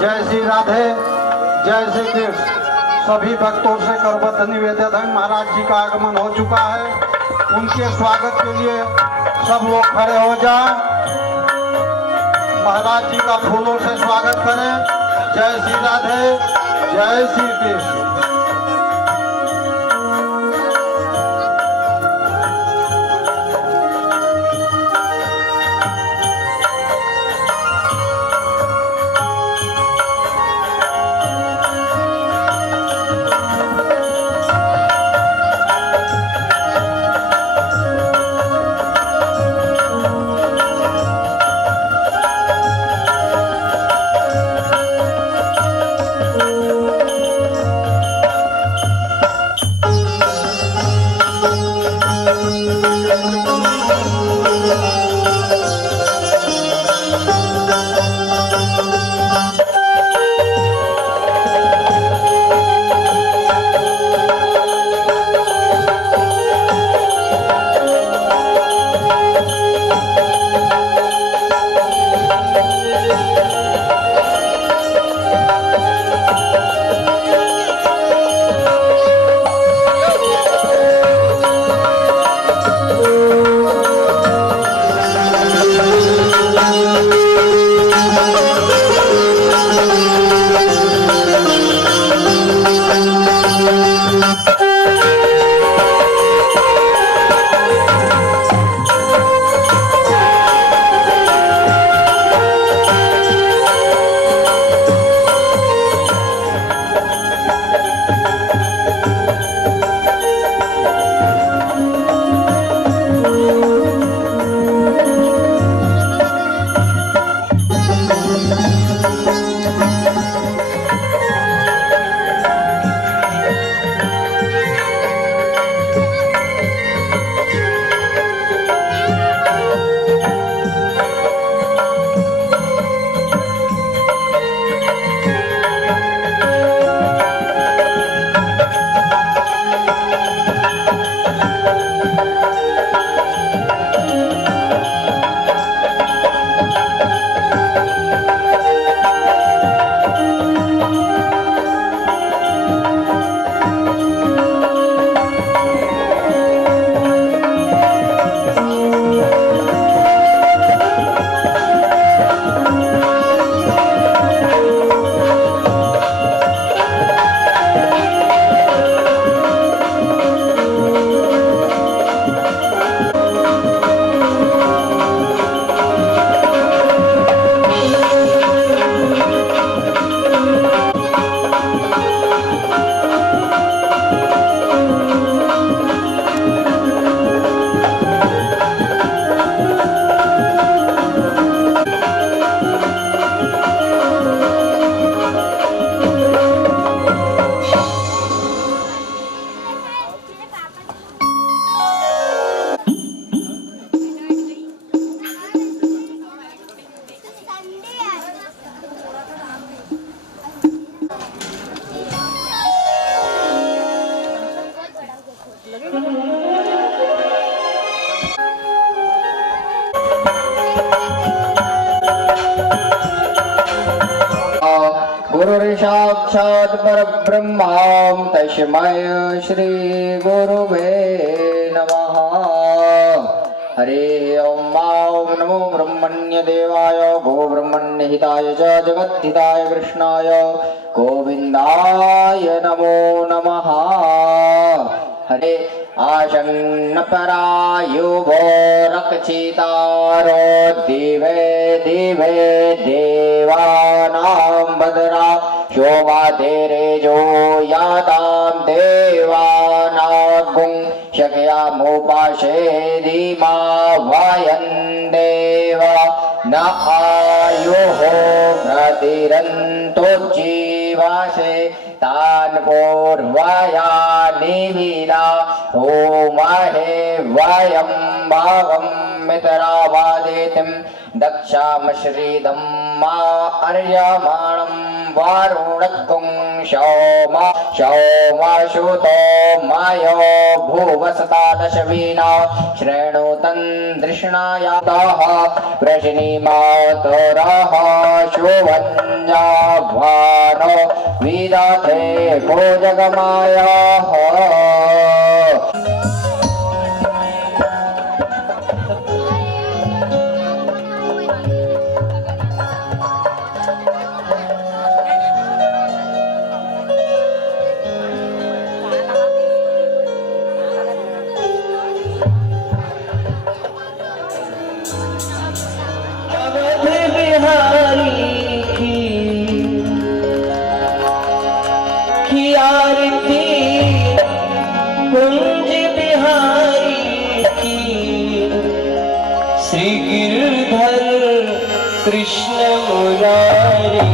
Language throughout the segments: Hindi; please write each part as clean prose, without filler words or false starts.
जय श्री राधे, जय श्री कृष्ण। सभी भक्तों से करबद्ध निवेदन है, महाराज जी का आगमन हो चुका है। उनके स्वागत के लिए सब लोग खड़े हो जाएं। महाराज जी का फूलों से स्वागत करें। जय श्री राधे, जय श्री कृष्ण। गुरुर्साक्षात् परब्रह्म तस्मै श्री गुरुवे नमः। हरे ओम नमो ब्रह्मण्य देवाय गो ब्रह्मण्य हिताय च जगद्धिताय कृष्णाय गोविंदाय नमो नमः। हरे आशन्न परायुवो रक्षितारो दिवे दिवे देवानां भद्रा शोभा तेरेजो यातां देवानागुं शक्यामुपाशे धीमा वयं देवा न आयुः प्रतिरन्तो जीवासे तान् पूर्वया निविदा होमहे वयं भागं मित्रावादेतिं दक्षामश्रीदं मा अर्यमाणं वारुणक्कुं शौमाशुतो मायो भुवसता दशवीना श्रेणुतं दृष्णायातः प्रश्निमातरः शुभञ्जाभानो विदधे को जगमायाः आरती कुंज बिहारी की श्री गिरधर कृष्ण मुरारी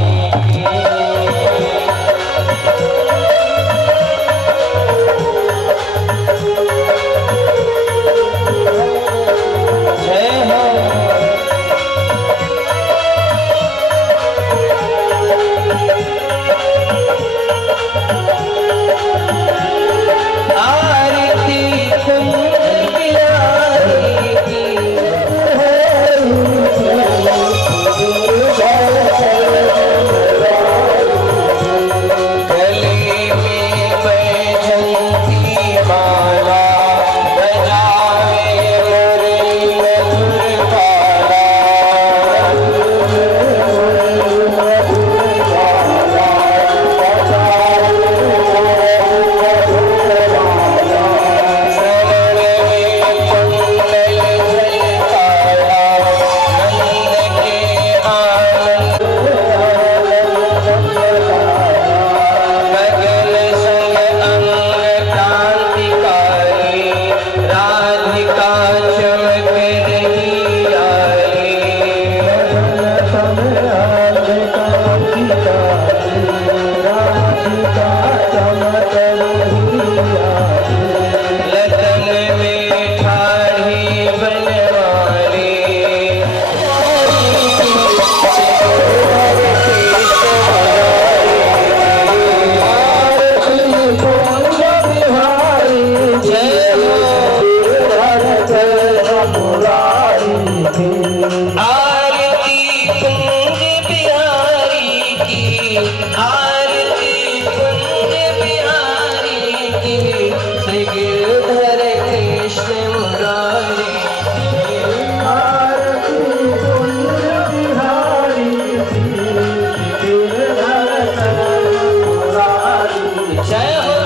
जय हो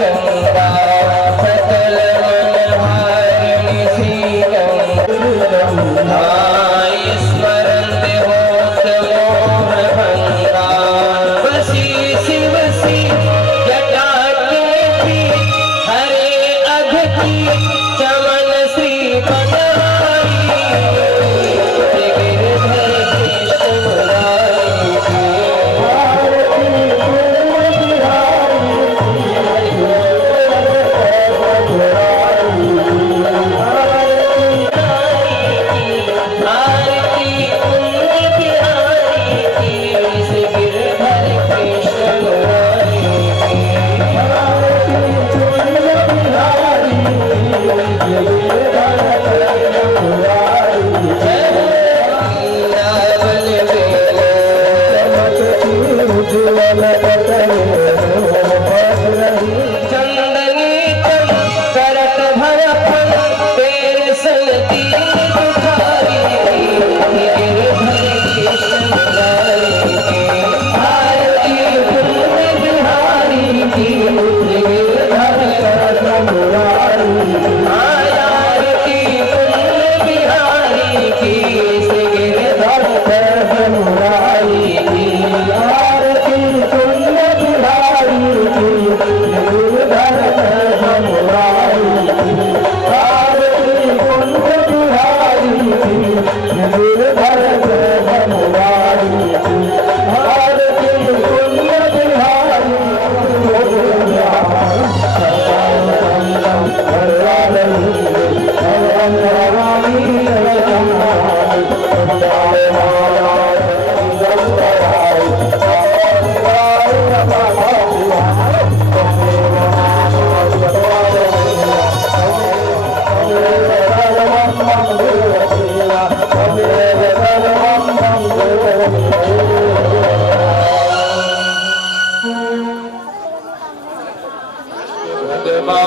गंगा सकल मन हारिणी श्री गंगा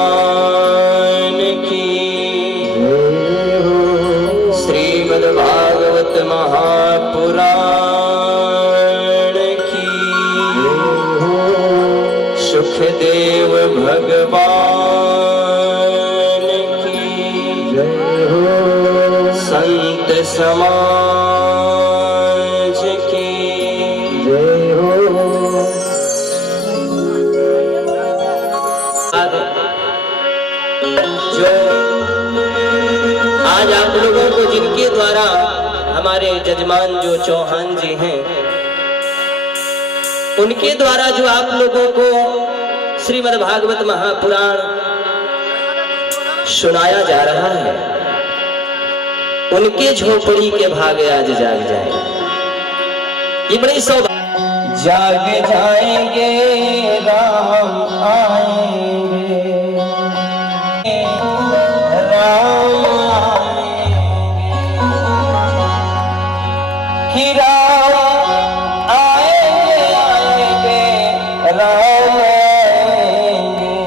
भगवान की श्रीमद् भागवत महापुराण की सुखदेव भगवान की संत समाज की जो आज आप लोगों को जिनके द्वारा हमारे जजमान जो चौहान जी हैं उनके द्वारा जो आप लोगों को श्रीमद् भागवत महापुराण सुनाया जा रहा है उनके झोपड़ी के भाग आज जाग जाए। ये बड़ी सौभाग्य जाग जाएंगे राम आएंगे राम आएंगे कि राम आएंगे आएंगे राम आएंगे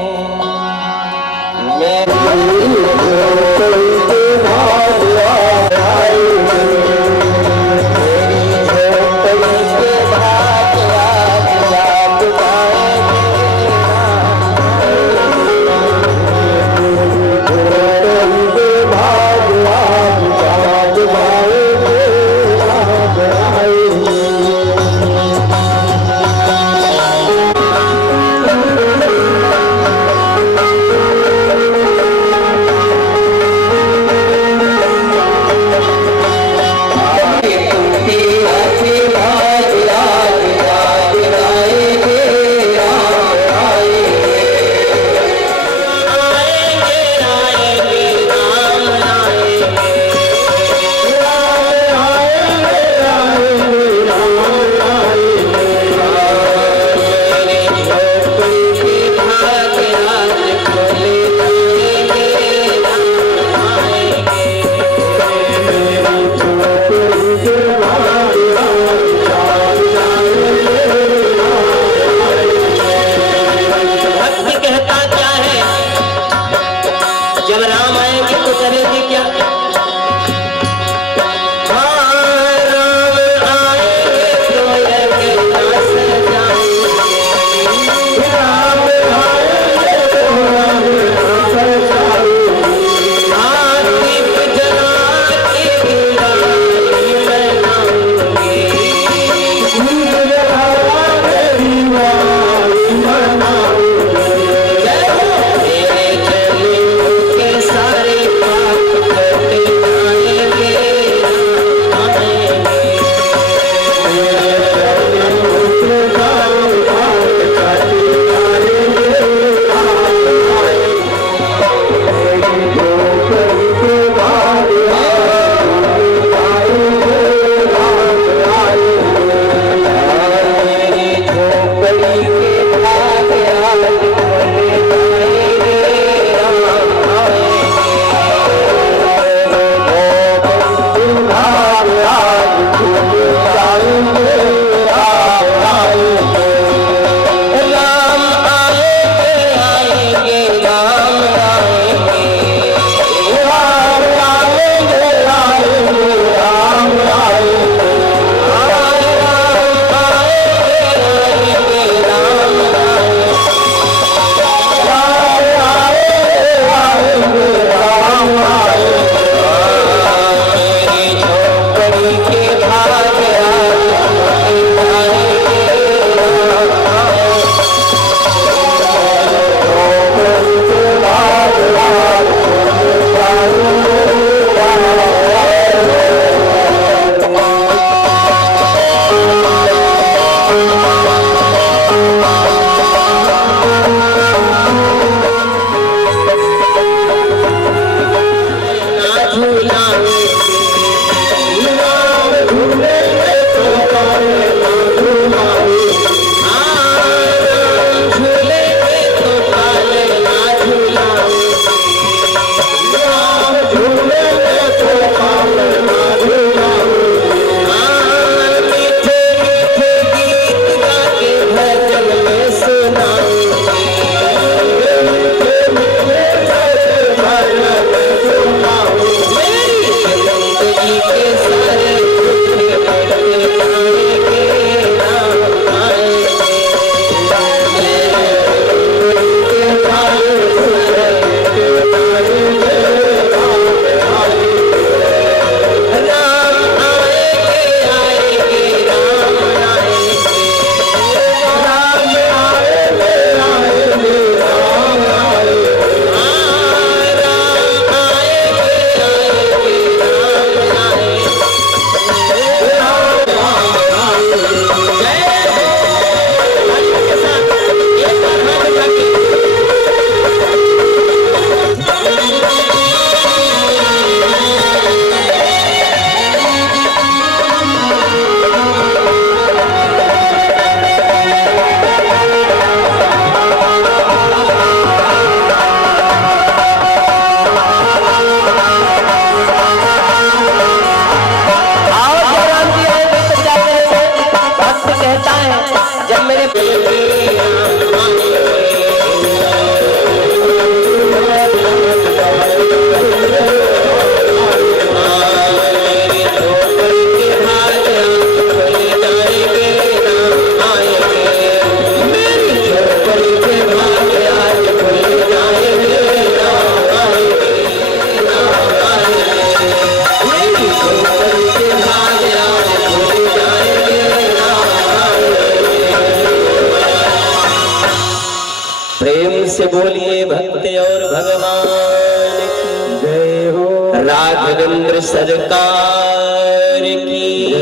से बोलिए भक्त और भगवान की जय हो, राघवेंद्र सरकार की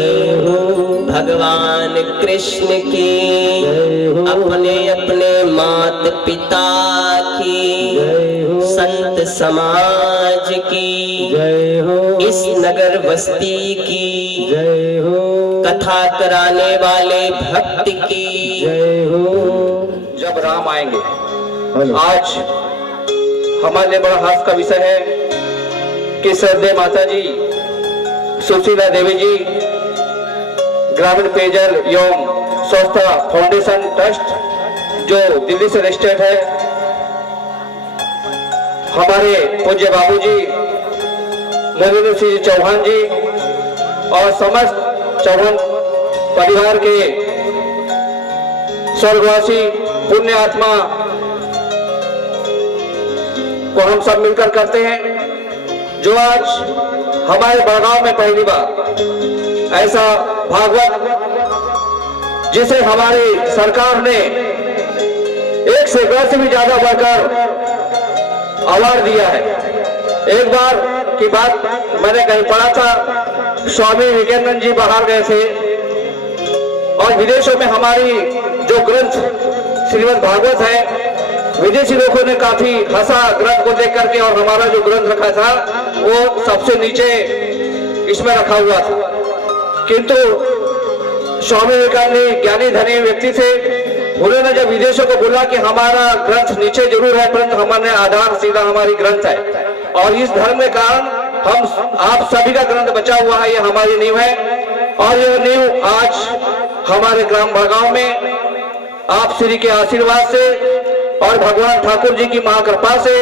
भगवान कृष्ण की अपने अपने माता पिता की संत समाज की जय हो, इस नगर बस्ती की जय हो, कथा कराने वाले भक्त की जय हो। जब राम आएंगे, आज हमारे लिए बड़ा हर्ष का विषय है कि श्रद्धेय माता जी सुशीला देवी जी ग्रामीण पेयजल एवं स्वच्छता फाउंडेशन ट्रस्ट जो दिल्ली से रजिस्टर्ड है, हमारे पूज्य बाबूजी मोहिंद्र सिंह चौहान जी और समस्त चौहान परिवार के स्वर्गवासी पुण्य आत्मा को हम सब मिलकर करते हैं, जो आज हमारे बड़गांव में पहली बार ऐसा भागवत जिसे हमारी सरकार ने 1 से भी ज्यादा बढ़कर अवार्ड दिया है। एक बार की बात मैंने कहीं पढ़ा था, स्वामी विवेकानंद जी बाहर गए थे और विदेशों में हमारी जो ग्रंथ श्रीमद् भागवत है, विदेशी लोगों ने काफी हंसा ग्रंथ को देख करके, और हमारा जो ग्रंथ रखा था वो सबसे नीचे इसमें रखा हुआ था। किंतु स्वामी विवेकानंद ज्ञानी धनी व्यक्ति थे, उन्होंने जब विदेशों को बोला कि हमारा ग्रंथ नीचे जरूर है परंतु हमारे आधार सीधा हमारी ग्रंथ है, और इस धर्म के कारण हम आप सभी का ग्रंथ बचा हुआ है, ये हमारी नींव है। और यह नींव आज हमारे ग्राम बड़गांव में आप श्री के आशीर्वाद से और भगवान ठाकुर जी की महाकृपा से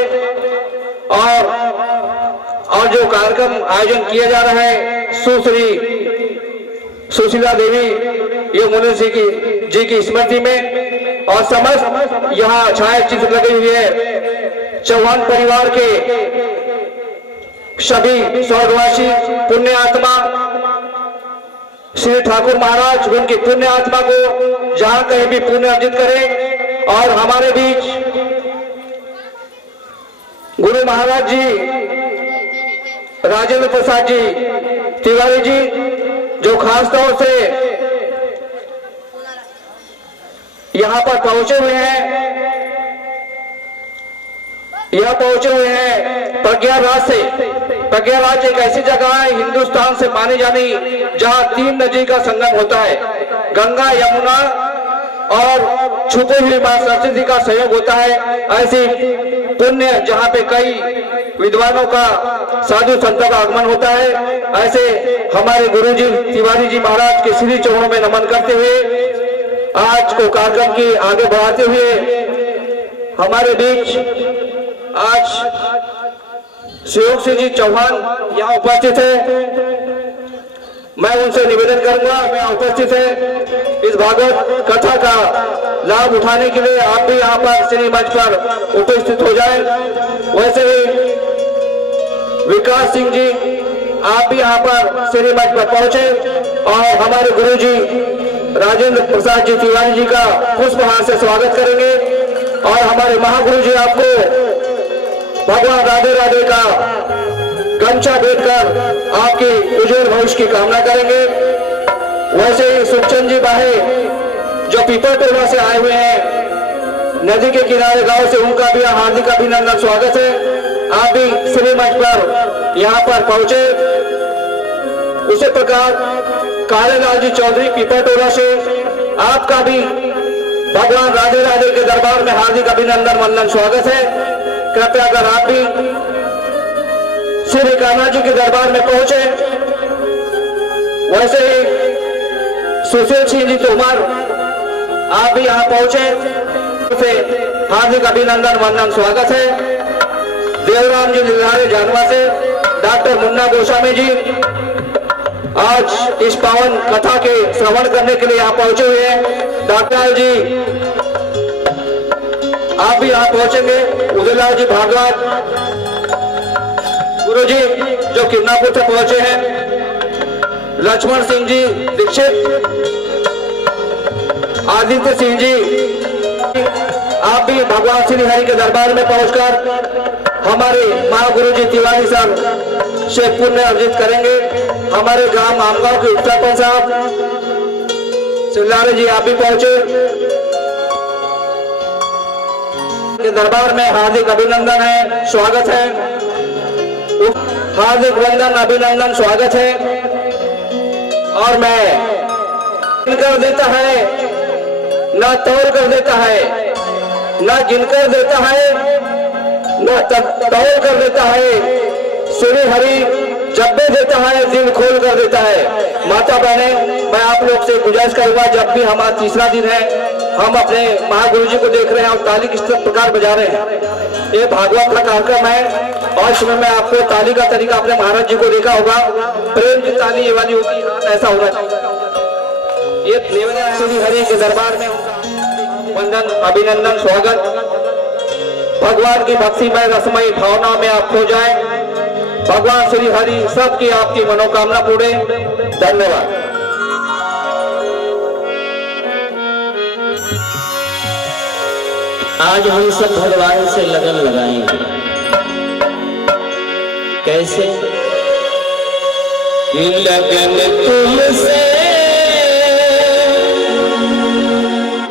और जो कार्यक्रम आयोजन किया जा रहा है सुश्री सुशीला देवी मोहिंद्र सिंह जी की स्मृति में, और समस्त यहाँ छाया चित्र लगी हुई है चौहान परिवार के सभी स्वर्गवासी पुण्य आत्मा श्री ठाकुर महाराज उनकी पुण्य आत्मा को जहां कहीं भी पुण्य अर्जित करें। और हमारे बीच गुरु महाराज जी राजेंद्र प्रसाद जी तिवारी जी जो खास तौर से यहाँ पर पहुंचे हुए हैं प्रज्ञाराज से। प्रज्ञाराज एक ऐसी जगह है हिंदुस्तान से मानी जानी जहाँ 3 नदी का संगम होता है, गंगा यमुना और छुपी हुई मां सरस्वती का सहयोग होता है। ऐसी पुण्य जहाँ पे कई विद्वानों का साधु संतों का आगमन होता है, ऐसे हमारे गुरुजी तिवारी जी महाराज के श्री चरणों में नमन करते हुए आज को कार्यक्रम की आगे बढ़ाते हुए हमारे बीच आज सहयोग सिंह जी चौहान यहाँ उपस्थित है। मैं उनसे निवेदन करूंगा, मैं उपस्थित है इस भागवत कथा का लाभ उठाने के लिए आप भी यहाँ पर श्री मंच पर उपस्थित हो जाएं। वैसे ही विकास सिंह जी आप भी यहाँ पर श्री मंच पर पहुंचे और हमारे गुरुजी राजेंद्र प्रसाद जी तिवारी जी का पुष्पहार से स्वागत करेंगे, और हमारे महागुरु जी आपको भगवान राधे राधे का गमछा भेंटकर आपकी उज्जवल भविष्य की कामना करेंगे। वैसे ही सुखचंद जी बाहे जो पीपल टोला से आए हुए हैं नदी के किनारे गांव से, उनका भी हार्दिक अभिनंदन स्वागत है। आप भी श्री मंच पर यहाँ पर पहुंचे। उसी प्रकार कालेलाल जी चौधरी पीपल टोला से, आपका भी भगवान राधे राधे के दरबार में हार्दिक अभिनंदन वंदन स्वागत है। कृपया अगर आप भी श्री कान्हा जी के दरबार में पहुंचे। वैसे ही सुशील सिंह जी तोमर आप भी यहाँ पहुंचे, से हार्दिक अभिनंदन वंदन स्वागत है। देवराम जी लिल्हारे जानवा से डॉक्टर मुन्ना गोस्वामी जी आज इस पावन कथा के श्रवण करने के लिए यहाँ पहुंचे हुए हैं। डॉक्टर जी आप भी यहाँ पहुंचेंगे। उदयलाल जी भागवत गुरु जी जो किरनापुर से पहुंचे हैं। लक्ष्मण सिंह जी दीक्षित, आदित्य सिंह जी आप भी भगवान श्री हरि के दरबार में पहुंचकर हमारे महागुरु जी तिवारी साहब से पुण्य अर्जित करेंगे। हमारे ग्राम आमगांव के उपसरपंच साहब सिल्लारे जी आप भी पहुंचे के दरबार में हार्दिक अभिनंदन है, स्वागत है, हार्दिक वंदन अभिनंदन स्वागत है। और मैं गिनकर देता है न तौल कर देता है, न गिनकर देता है न तौल कर देता है। श्री हरि जब भी देता है दिल खोल कर देता है। माता बहने, मैं आप लोग से गुजारिश करूंगा, जब भी हमारा तीसरा दिन है, हम अपने महागुरु जी को देख रहे हैं और ताली किस प्रकार बजा रहे हैं। ये भागवत का कार्यक्रम है और इसमें मैं आपको ताली का तरीका अपने महाराज जी को देखा होगा, प्रेम की ताली ये वाली होती है, ऐसा होना चाहिए। ये निवेदन श्री हरि के दरबार में उनका वंदन अभिनंदन स्वागत। भगवान की भक्तिमय रसमयी भावना में आप खो जाए। भगवान श्री हरि सबकी आपकी मनोकामना पूरे। धन्यवाद। आज हम सब भगवान से लगन लगाएंगे। कैसे? लगन तुमसे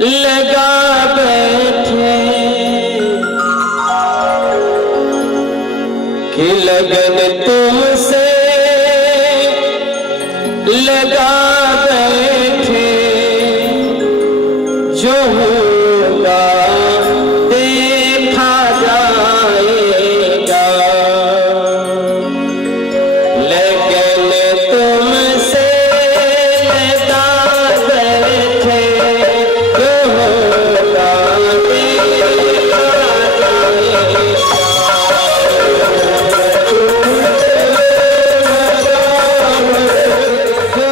लगा बैठे कि लगन तुमसे लगा बैठे, जो होगा देखा जाएगा। लगन तुमसे लगा बैठे, जो होगा देखा जाएगा। जो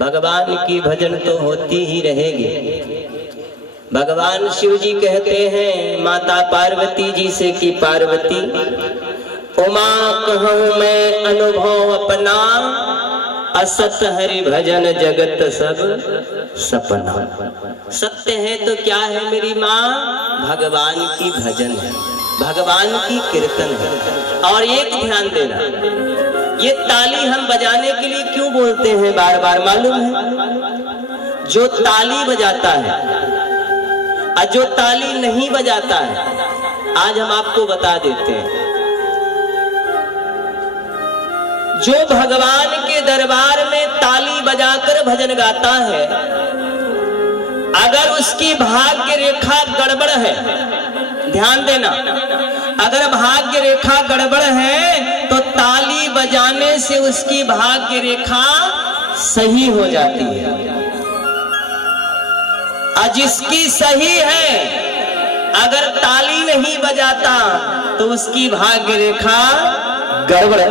भगवान की भजन तो होती ही रहेगी। भगवान शिव जी कहते हैं माता पार्वती जी से कि पार्वती उमा कहूँ मैं अनुभव अपना, असत हरि भजन जगत सब सपना। सत्य है तो क्या है मेरी माँ, भगवान की भजन है, भगवान की कीर्तन है। और एक ध्यान देना, ये ताली हम बजाने के लिए क्यों बोलते हैं बार बार मालूम है? जो ताली बजाता है और जो ताली नहीं बजाता है, आज हम आपको बता देते हैं। जो भगवान के दरबार में ताली बजाकर भजन गाता है, अगर उसकी भाग्य रेखा गड़बड़ है, ध्यान देना, अगर भाग्य रेखा गड़बड़ है तो ताली बजाने से उसकी भाग्य रेखा सही हो जाती है। और जिसकी सही है, अगर ताली नहीं बजाता तो उसकी भाग्य रेखा गड़बड़ है।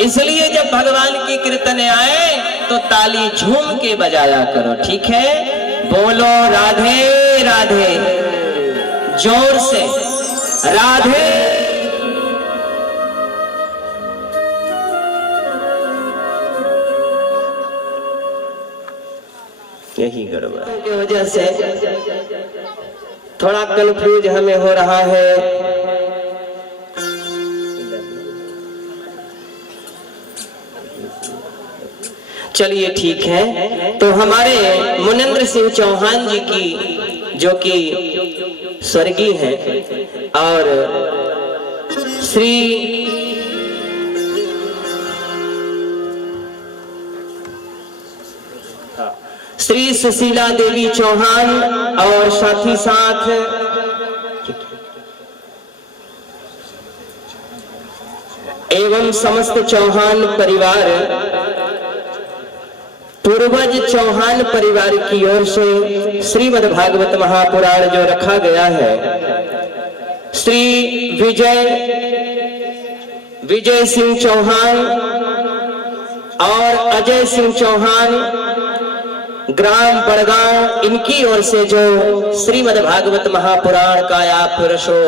इसलिए जब भगवान की कीर्तन आए तो ताली झूम के बजाया करो, ठीक है? बोलो राधे राधे, जोर से राधे। यही गड़बड़ की वजह से थोड़ा कंफ्यूज हमें हो रहा है। चलिए ठीक है, तो हमारे मुनेंद्र सिंह चौहान जी की, जो कि स्वर्गीय हैं, और श्री सुशीला देवी चौहान और साथ ही साथ एवं समस्त चौहान परिवार, पूर्वज चौहान परिवार की ओर से श्रीमद् भागवत महापुराण जो रखा गया है, श्री विजय सिंह चौहान और अजय सिंह चौहान, ग्राम बड़गांव, इनकी ओर से जो श्रीमद् भागवत महापुराण का आप रसो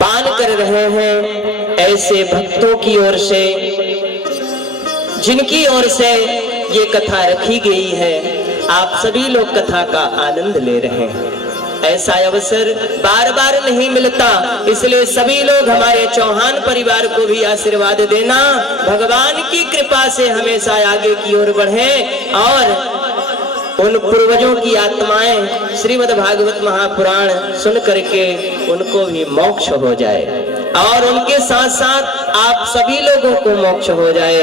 पान कर रहे हैं, ऐसे भक्तों की ओर से, जिनकी ओर से ये कथा रखी गई है, आप सभी लोग कथा का आनंद ले रहे हैं। ऐसा अवसर बार बार नहीं मिलता, इसलिए सभी लोग हमारे चौहान परिवार को भी आशीर्वाद देना, भगवान की कृपा से हमेशा आगे की ओर बढ़े और उन पूर्वजों की आत्माएं श्रीमद् भागवत महापुराण सुन करके उनको भी मोक्ष हो जाए, और उनके साथ साथ आप सभी लोगों को मोक्ष हो जाए।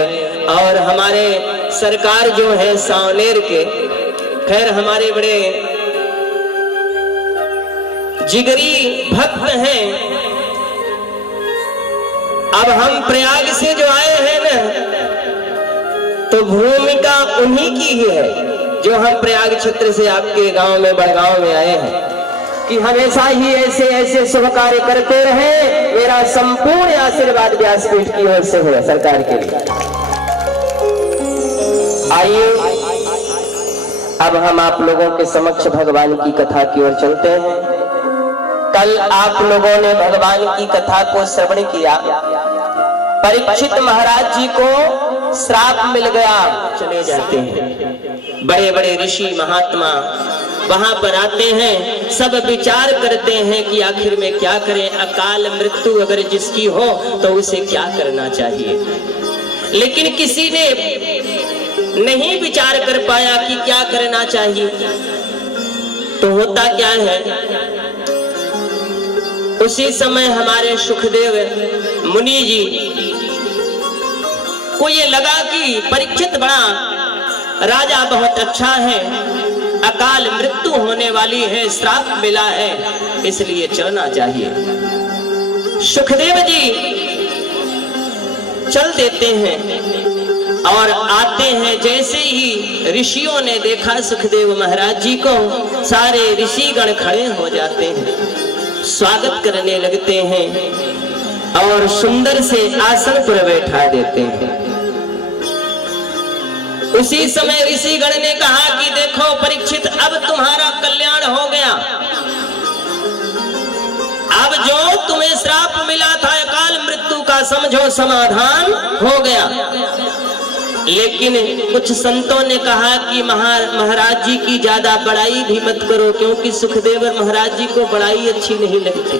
और हमारे सरकार जो है सावनेर के, खैर हमारे बड़े जिगरी भक्त हैं। अब हम प्रयाग से जो आए हैं ना, तो भूमिका उन्हीं की ही है, जो हम प्रयाग क्षेत्र से आपके गांव में, बड़गांव में आए हैं, कि हमेशा ही ऐसे ऐसे शुभ कार्य करते रहे। मेरा संपूर्ण आशीर्वाद व्यासपीठ की ओर से हुआ सरकार के लिए। आइए अब हम आप लोगों के समक्ष भगवान की कथा की ओर चलते हैं। कल आप लोगों ने भगवान की कथा को श्रवण किया। परीक्षित महाराज जी को श्राप मिल गया, चले जाते हैं। बड़े बड़े ऋषि महात्मा वहां पर आते हैं सब विचार करते हैं कि आखिर में क्या करें, अकाल मृत्यु अगर जिसकी हो तो उसे क्या करना चाहिए। लेकिन किसी ने नहीं विचार कर पाया कि क्या करना चाहिए। तो होता क्या है, उसी समय हमारे सुखदेव मुनि जी को ये लगा कि परीक्षित बड़ा राजा बहुत अच्छा है, अकाल मृत्यु होने वाली है, श्राप मिला है, इसलिए चलना चाहिए। सुखदेव जी चल देते हैं और आते हैं। जैसे ही ऋषियों ने देखा सुखदेव महाराज जी को, सारे ऋषिगण खड़े हो जाते हैं, स्वागत करने लगते हैं और सुंदर से आसन पर बैठा देते हैं। उसी समय ऋषिगण ने कहा कि देखो परीक्षित, अब तुम्हारा कल्याण हो गया। अब जो तुम्हें श्राप मिला था अकाल मृत्यु का, समझो समाधान हो गया। लेकिन कुछ संतों ने कहा कि महाराज जी की ज्यादा बड़ाई भी मत करो, क्योंकि सुखदेव महाराज जी को बड़ाई अच्छी नहीं लगती।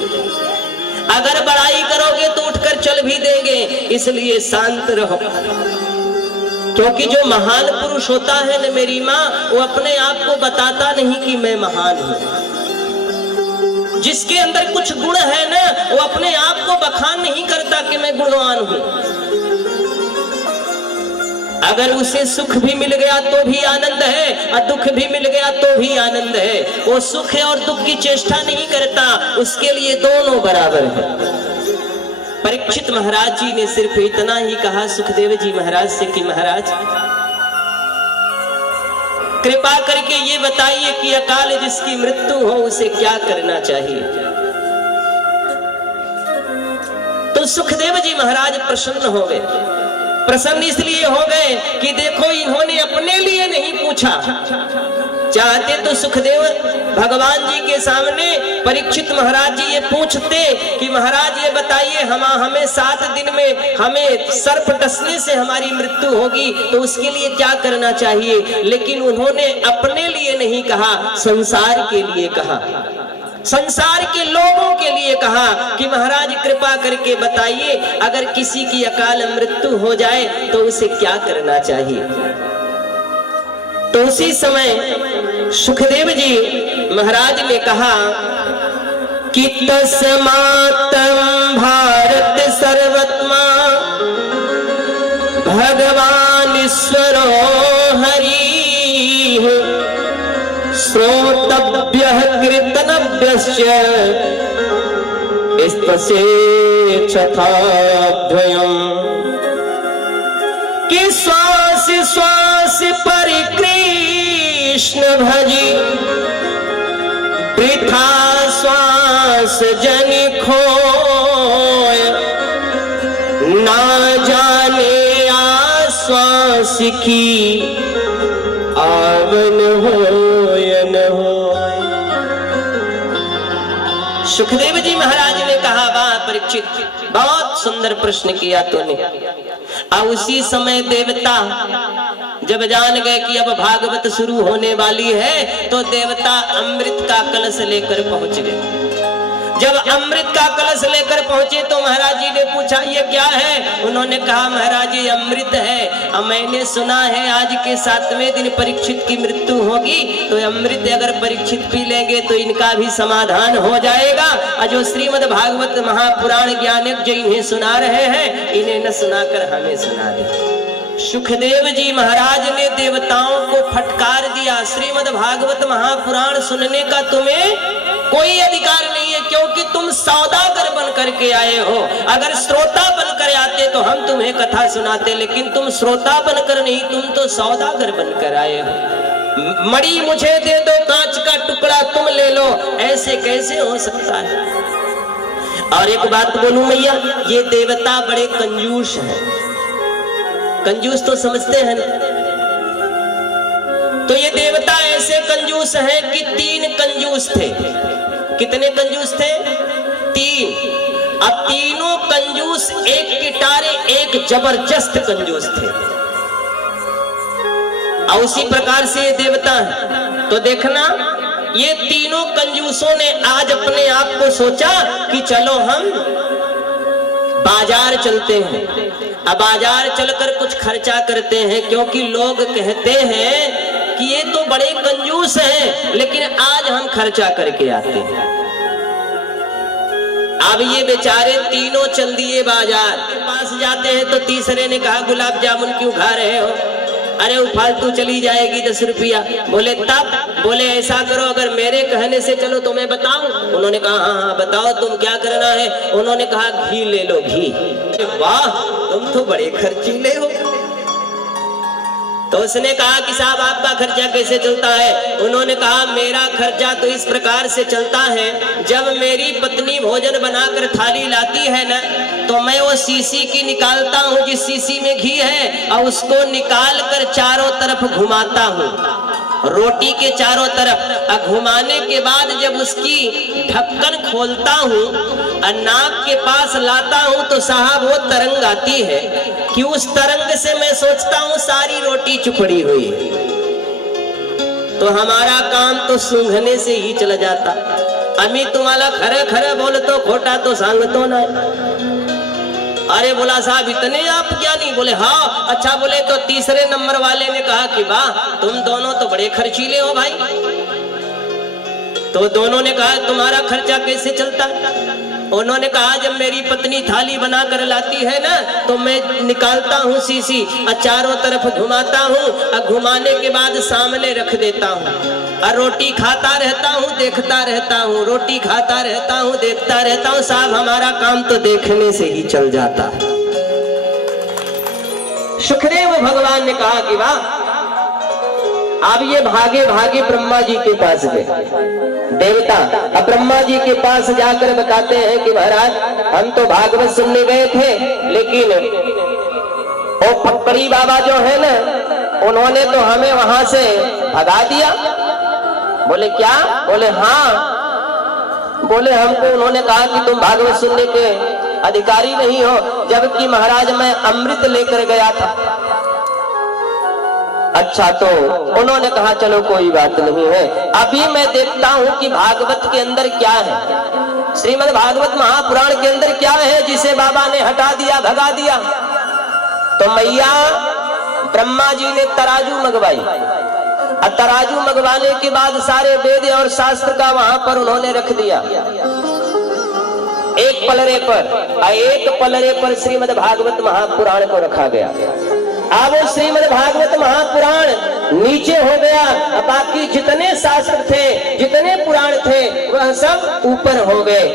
अगर बड़ाई करोगे तो उठकर चल भी देंगे, इसलिए शांत रहो। क्योंकि जो महान पुरुष होता है न मेरी माँ, वो अपने आप को बताता नहीं कि मैं महान हूँ। जिसके अंदर कुछ गुण है ना, वो अपने आप को बखान नहीं करता कि मैं गुणवान हूँ। अगर उसे सुख भी मिल गया तो भी आनंद है और दुख भी मिल गया तो भी आनंद है। वो सुख और दुख की चेष्टा नहीं करता, उसके लिए दोनों बराबर है। परीक्षित महाराज जी ने सिर्फ इतना ही कहा सुखदेव जी महाराज से कि महाराज कृपा करके ये बताइए कि अकाल जिसकी मृत्यु हो उसे क्या करना चाहिए। तो सुखदेव जी महाराज प्रसन्न हो गए। प्रसन्न इसलिए हो गए कि देखो इन्होंने अपने लिए नहीं पूछा। चाहते तो सुखदेव भगवान जी के सामने परीक्षित महाराज जी ये पूछते कि महाराज ये बताइए, हमें 7 दिन में हमें सर्प डसने से हमारी मृत्यु होगी, तो उसके लिए क्या करना चाहिए। लेकिन उन्होंने अपने लिए नहीं कहा, संसार के लिए कहा, संसार के लोगों के लिए कहा कि महाराज कृपा करके बताइए, अगर किसी की अकाल मृत्यु हो जाए तो उसे क्या करना चाहिए। तो उसी समय सुखदेव जी महाराज ने कहा कि तस्मात् भारत सर्वत्मा भगवान ईश्वरो हरि श्रोतव्यः कीर्तनव्यश्च तथाभ्ययम् कि श्वास श्वास परिकृष्ण भजी वृथा श्वास जन खोय ना जाने आश्वास की आवन हो या न हो। सुखदेव जी महाराज ने कहा वाह परीक्षित, बहुत सुंदर प्रश्न किया तूने। अब उसी समय देवता जब जान गए कि अब भागवत शुरू होने वाली है, तो देवता अमृत का कलश लेकर पहुंच गए। जब अमृत का कलश लेकर पहुंचे तो महाराज जी ने पूछा ये क्या है। उन्होंने कहा महाराज ये अमृत है, अब मैंने सुना है आज के 7वें दिन परीक्षित की मृत्यु होगी, तो अमृत अगर परीक्षित पी लेंगे तो इनका भी समाधान हो जाएगा। और जो श्रीमद् भागवत महापुराण ज्ञानक जो इन्हें सुना रहे हैं, इन्हें न सुनाकर हमें सुना दे। सुखदेव जी महाराज ने देवताओं को फटकार दिया, श्रीमद् भागवत महापुराण सुनने का तुम्हें कोई अधिकार नहीं है, क्योंकि तुम सौदागर बन करके आए हो। अगर श्रोता बनकर आते तो हम तुम्हें कथा सुनाते, लेकिन तुम श्रोता बनकर नहीं, तुम तो सौदागर बनकर आए हो। मणि मुझे दे दो, कांच का टुकड़ा तुम ले लो, ऐसे कैसे हो सकता है। और एक बात बोलूं मैया, ये देवता बड़े कंजूस हैं। कंजूस तो समझते हैं ना। तो ये देवता ऐसे कंजूस हैं कि 3 कंजूस थे। कितने कंजूस थे? 3। अब तीनों कंजूस एक किटारे एक जबरदस्त कंजूस थे। और उसी प्रकार से ये देवता है। तो देखना ये तीनों कंजूसों ने आज अपने आप को सोचा कि चलो हम बाजार चलते हैं। अब बाजार चलकर कुछ खर्चा करते हैं, क्योंकि लोग कहते हैं कि ये तो बड़े कंजूस हैं, लेकिन आज हम खर्चा करके आते हैं। अब ये बेचारे तीनों चल दिए बाजार। पास जाते हैं तो तीसरे ने कहा गुलाब जामुन क्यों खा रहे हो? अरे वो फालतू चली जाएगी 10 रुपया। बोले तब? बोले ऐसा करो, अगर मेरे कहने से चलो तो मैं बताऊं। उन्होंने कहा हाँ हाँ बताओ तुम क्या करना है। उन्होंने कहा घी ले लो घी। वाह तुम तो बड़े खर्चीले हो। तो उसने कहा कि साहब आपका खर्चा कैसे चलता है? उन्होंने कहा मेरा खर्चा तो इस प्रकार से चलता है, जब मेरी पत्नी भोजन बनाकर थाली लाती है ना, तो मैं वो शीशी की निकालता हूँ जिस शीशी में घी है, और उसको निकाल कर चारों तरफ घुमाता हूँ, रोटी के चारों तरफ। घुमाने के बाद जब उसकी ढक्कन खोलता हूँ और नाक के पास लाता हूँ तो साहब वो तरंग आती है कि उस तरंग से मैं सोचता हूँ सारी रोटी चुपड़ी हुई। तो हमारा काम तो सूंघने से ही चला जाता। अमी तुम्हारा खरे खरे बोल तो खोटा तो सांग तो ना। अरे बोला साहब इतने आप क्या नहीं? बोले हाँ। अच्छा बोले तो तीसरे नंबर वाले ने कहा कि वाह तुम दोनों तो बड़े खर्चीले हो भाई। तो दोनों ने कहा तुम्हारा खर्चा कैसे चलता? उन्होंने कहा जब मेरी पत्नी थाली बना कर लाती है ना, तो मैं निकालता हूँ शीशी और चारों तरफ घुमाता हूँ, और घुमाने के बाद सामने रख देता हूँ, और रोटी खाता रहता हूँ देखता रहता हूँ, रोटी खाता रहता हूँ देखता रहता हूँ। साहब हमारा काम तो देखने से ही चल जाता। सुखदेव भगवान ने कहा कि वाह। अब ये भागे भागे ब्रह्मा जी के पास गए देवता। अब ब्रह्मा जी के पास जाकर बताते हैं कि महाराज हम तो भागवत सुनने गए थे, लेकिन वो फक्कड़ी बाबा जो है ना, उन्होंने तो हमें वहां से भगा दिया। बोले क्या? बोले हाँ। बोले हमको उन्होंने कहा कि तुम भागवत सुनने के अधिकारी नहीं हो, जबकि महाराज मैं अमृत लेकर गया था। अच्छा तो उन्होंने कहा चलो कोई बात नहीं है, अभी मैं देखता हूं कि भागवत के अंदर क्या है, श्रीमद् भागवत महापुराण के अंदर क्या है जिसे बाबा ने हटा दिया, भगा दिया। तो मैया ब्रह्मा जी ने तराजू मंगवाई, और तराजू मंगवाने के बाद सारे वेद और शास्त्र का वहां पर उन्होंने रख दिया एक पलड़े पर, और एक पलड़े पर श्रीमद् भागवत महापुराण को रखा गया। अब वो श्रीमद् भागवत महापुराण नीचे हो गया, बाकी जितने शास्त्र थे, जितने पुराण थे, वह सब ऊपर हो गए।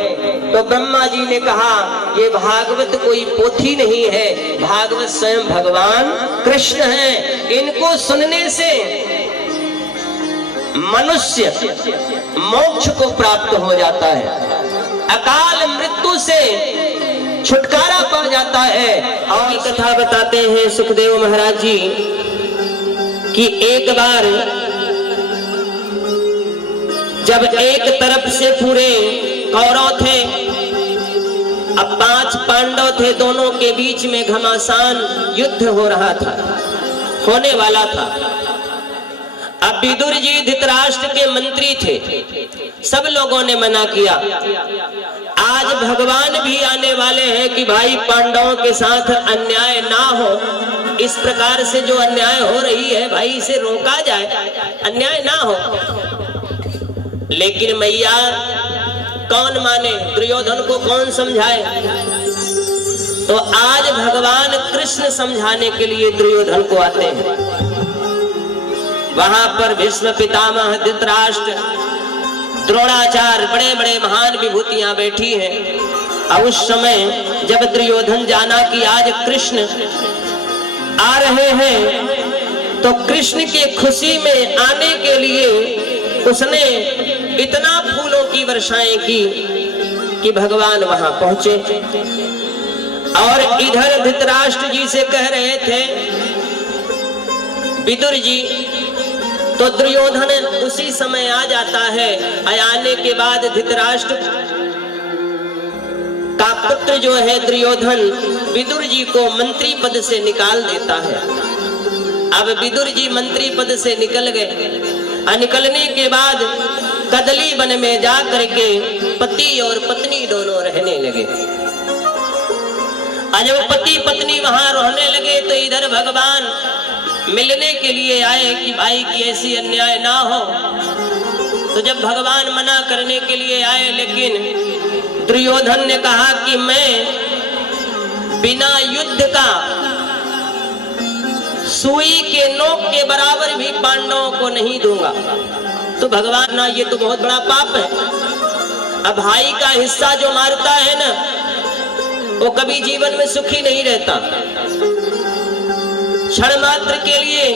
तो ब्रह्मा जी ने कहा ये भागवत कोई पोथी नहीं है, भागवत स्वयं भगवान कृष्ण हैं। इनको सुनने से मनुष्य मोक्ष को प्राप्त हो जाता है, अकाल मृत्यु से छुटकारा पा जाता है। और कथा बताते हैं सुखदेव महाराज जी कि एक बार जब एक तरफ से पूरे कौरव थे, अब 5 पांडव थे, दोनों के बीच में घमासान युद्ध हो रहा था, होने वाला था। अब विदुर जी धृतराष्ट्र के मंत्री थे, सब लोगों ने मना किया। आज भगवान भी आने वाले हैं कि भाई पांडवों के साथ अन्याय ना हो, इस प्रकार से जो अन्याय हो रही है भाई इसे रोका जाए, अन्याय ना हो। लेकिन मैया कौन माने, दुर्योधन को कौन समझाए? तो आज भगवान कृष्ण समझाने के लिए दुर्योधन को आते हैं। वहां पर भीष्म पितामह, धृतराष्ट्र, द्रोणाचार्य, बड़े बड़े महान विभूतियां बैठी हैं। और उस समय जब दुर्योधन जाना कि आज कृष्ण आ रहे हैं, तो कृष्ण के खुशी में आने के लिए उसने इतना फूलों की वर्षाएं की कि भगवान वहां पहुंचे। और इधर धृतराष्ट्र जी से कह रहे थे विदुर जी, तो दुर्योधन उसी समय आ जाता है। आने के बाद धृतराष्ट्र का पुत्र जो है दुर्योधन विदुर जी को मंत्री पद से निकाल देता है। अब विदुर जी मंत्री पद से निकल गए, और निकलने के बाद कदली वन में जा करके पति और पत्नी दोनों रहने लगे। जब पति पत्नी वहां रहने लगे तो इधर भगवान मिलने के लिए आए कि भाई की ऐसी अन्याय ना हो। तो जब भगवान मना करने के लिए आए, लेकिन दुर्योधन ने कहा कि मैं बिना युद्ध का सुई के नोक के बराबर भी पांडवों को नहीं दूंगा। तो भगवान ना, ये तो बहुत बड़ा पाप है। अब भाई का हिस्सा जो मारता है ना, वो कभी जीवन में सुखी नहीं रहता। क्षण मात्र के लिए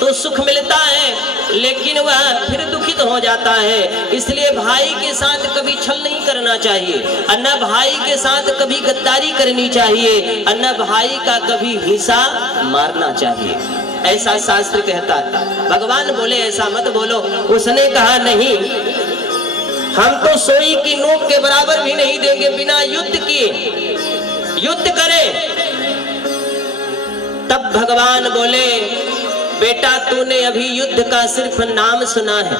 तो सुख मिलता है, लेकिन वह फिर दुखित हो जाता है। इसलिए भाई के साथ कभी छल नहीं करना चाहिए, अन्ना भाई के साथ कभी गद्दारी करनी चाहिए, अन्ना भाई का कभी हिस्सा मारना चाहिए, ऐसा शास्त्र कहता है। भगवान बोले ऐसा मत बोलो। उसने कहा नहीं, हम तो सोई की नोक के बराबर भी नहीं देंगे बिना युद्ध किए। युद्ध करें। तब भगवान बोले, बेटा तूने अभी युद्ध का सिर्फ नाम सुना है,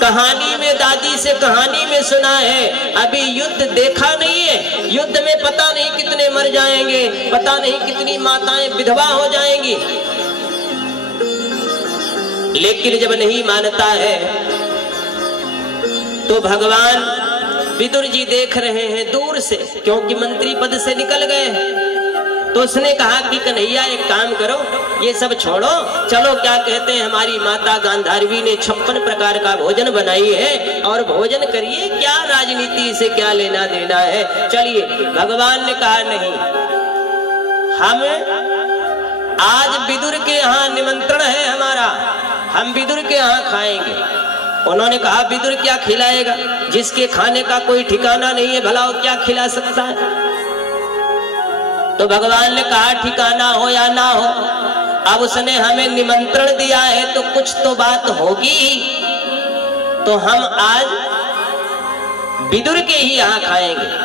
कहानी में दादी से कहानी में सुना है, अभी युद्ध देखा नहीं है। युद्ध में पता नहीं कितने मर जाएंगे, पता नहीं कितनी माताएं विधवा हो जाएंगी। लेकिन जब नहीं मानता है तो भगवान विदुर जी देख रहे हैं दूर से, क्योंकि मंत्री पद से निकल गए हैं। तो उसने कहा कि कन्हैया एक काम करो, ये सब छोड़ो, चलो क्या कहते हैं, हमारी माता गांधारवी ने 56 प्रकार का भोजन बनाई है और भोजन करिए, क्या राजनीति से क्या लेना देना है, चलिए। भगवान ने कहा नहीं, हम आज विदुर के यहाँ निमंत्रण है हमारा, हम विदुर के यहाँ खाएंगे। उन्होंने कहा विदुर क्या खिलाएगा, जिसके खाने का कोई ठिकाना नहीं है, भला वो क्या खिला सकता है। तो भगवान ने कहा ठिकाना हो या ना हो, अब उसने हमें निमंत्रण दिया है तो कुछ तो बात होगी, तो हम आज विदुर के ही यहाँ खाएंगे।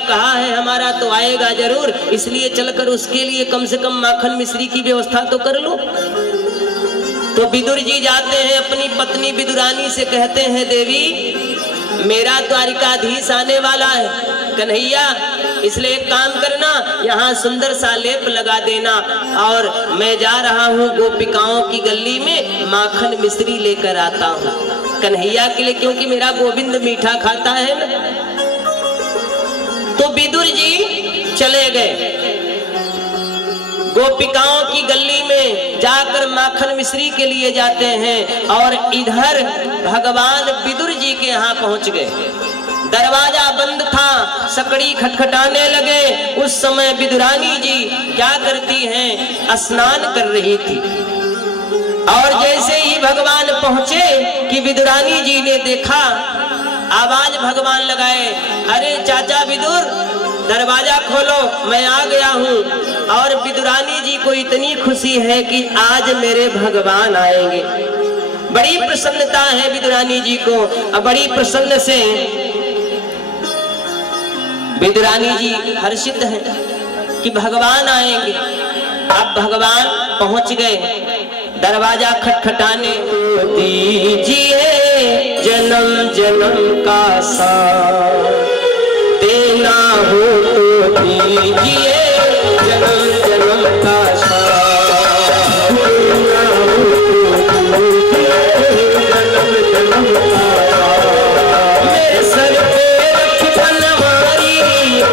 कहा है हमारा तो आएगा जरूर, इसलिए चलकर उसके लिए कम से कम माखन मिश्री की व्यवस्था तो कर लो। तो विदुर जी जाते हैं, अपनी पत्नी विदुरानी से कहते हैं, देवी मेरा द्वारिकाधीश आने वाला है कन्हैया, इसलिए एक काम करना, यहाँ सुंदर सा लेप लगा देना, और मैं जा रहा हूँ गोपिकाओं की गली में माखन मिश्री लेकर आता हूँ कन्हैया के लिए, क्योंकि मेरा गोविंद मीठा खाता है ना। तो विदुर जी चले गए, गोपिकाओं की गली में जाकर माखन मिश्री के लिए जाते हैं, और इधर भगवान विदुर जी के यहाँ पहुंच गए। दरवाजा बंद था, सकड़ी खटखटाने लगे। उस समय विदुरानी जी क्या करती हैं, स्नान कर रही थी, और जैसे ही भगवान पहुंचे कि विदुरानी जी ने देखा, आवाज भगवान लगाए, अरे चाचा विदुर दरवाजा खोलो, मैं आ गया हूँ। और विदुरानी जी को इतनी खुशी है कि आज मेरे भगवान आएंगे, बड़ी प्रसन्नता है विदुरानी जी को। अब बड़ी प्रसन्न से विदुरानी जी हर्षित है कि भगवान आएंगे। अब भगवान पहुंच गए, दरवाजा खटखटाने, दीजिए जन्म जन्म का साथ, देना हो तो दीजिए जन्म जन्म का साथ, देना हो तो दीजिए जन्म जन्म का साथ। मेरे सर पे रखी बनवारी,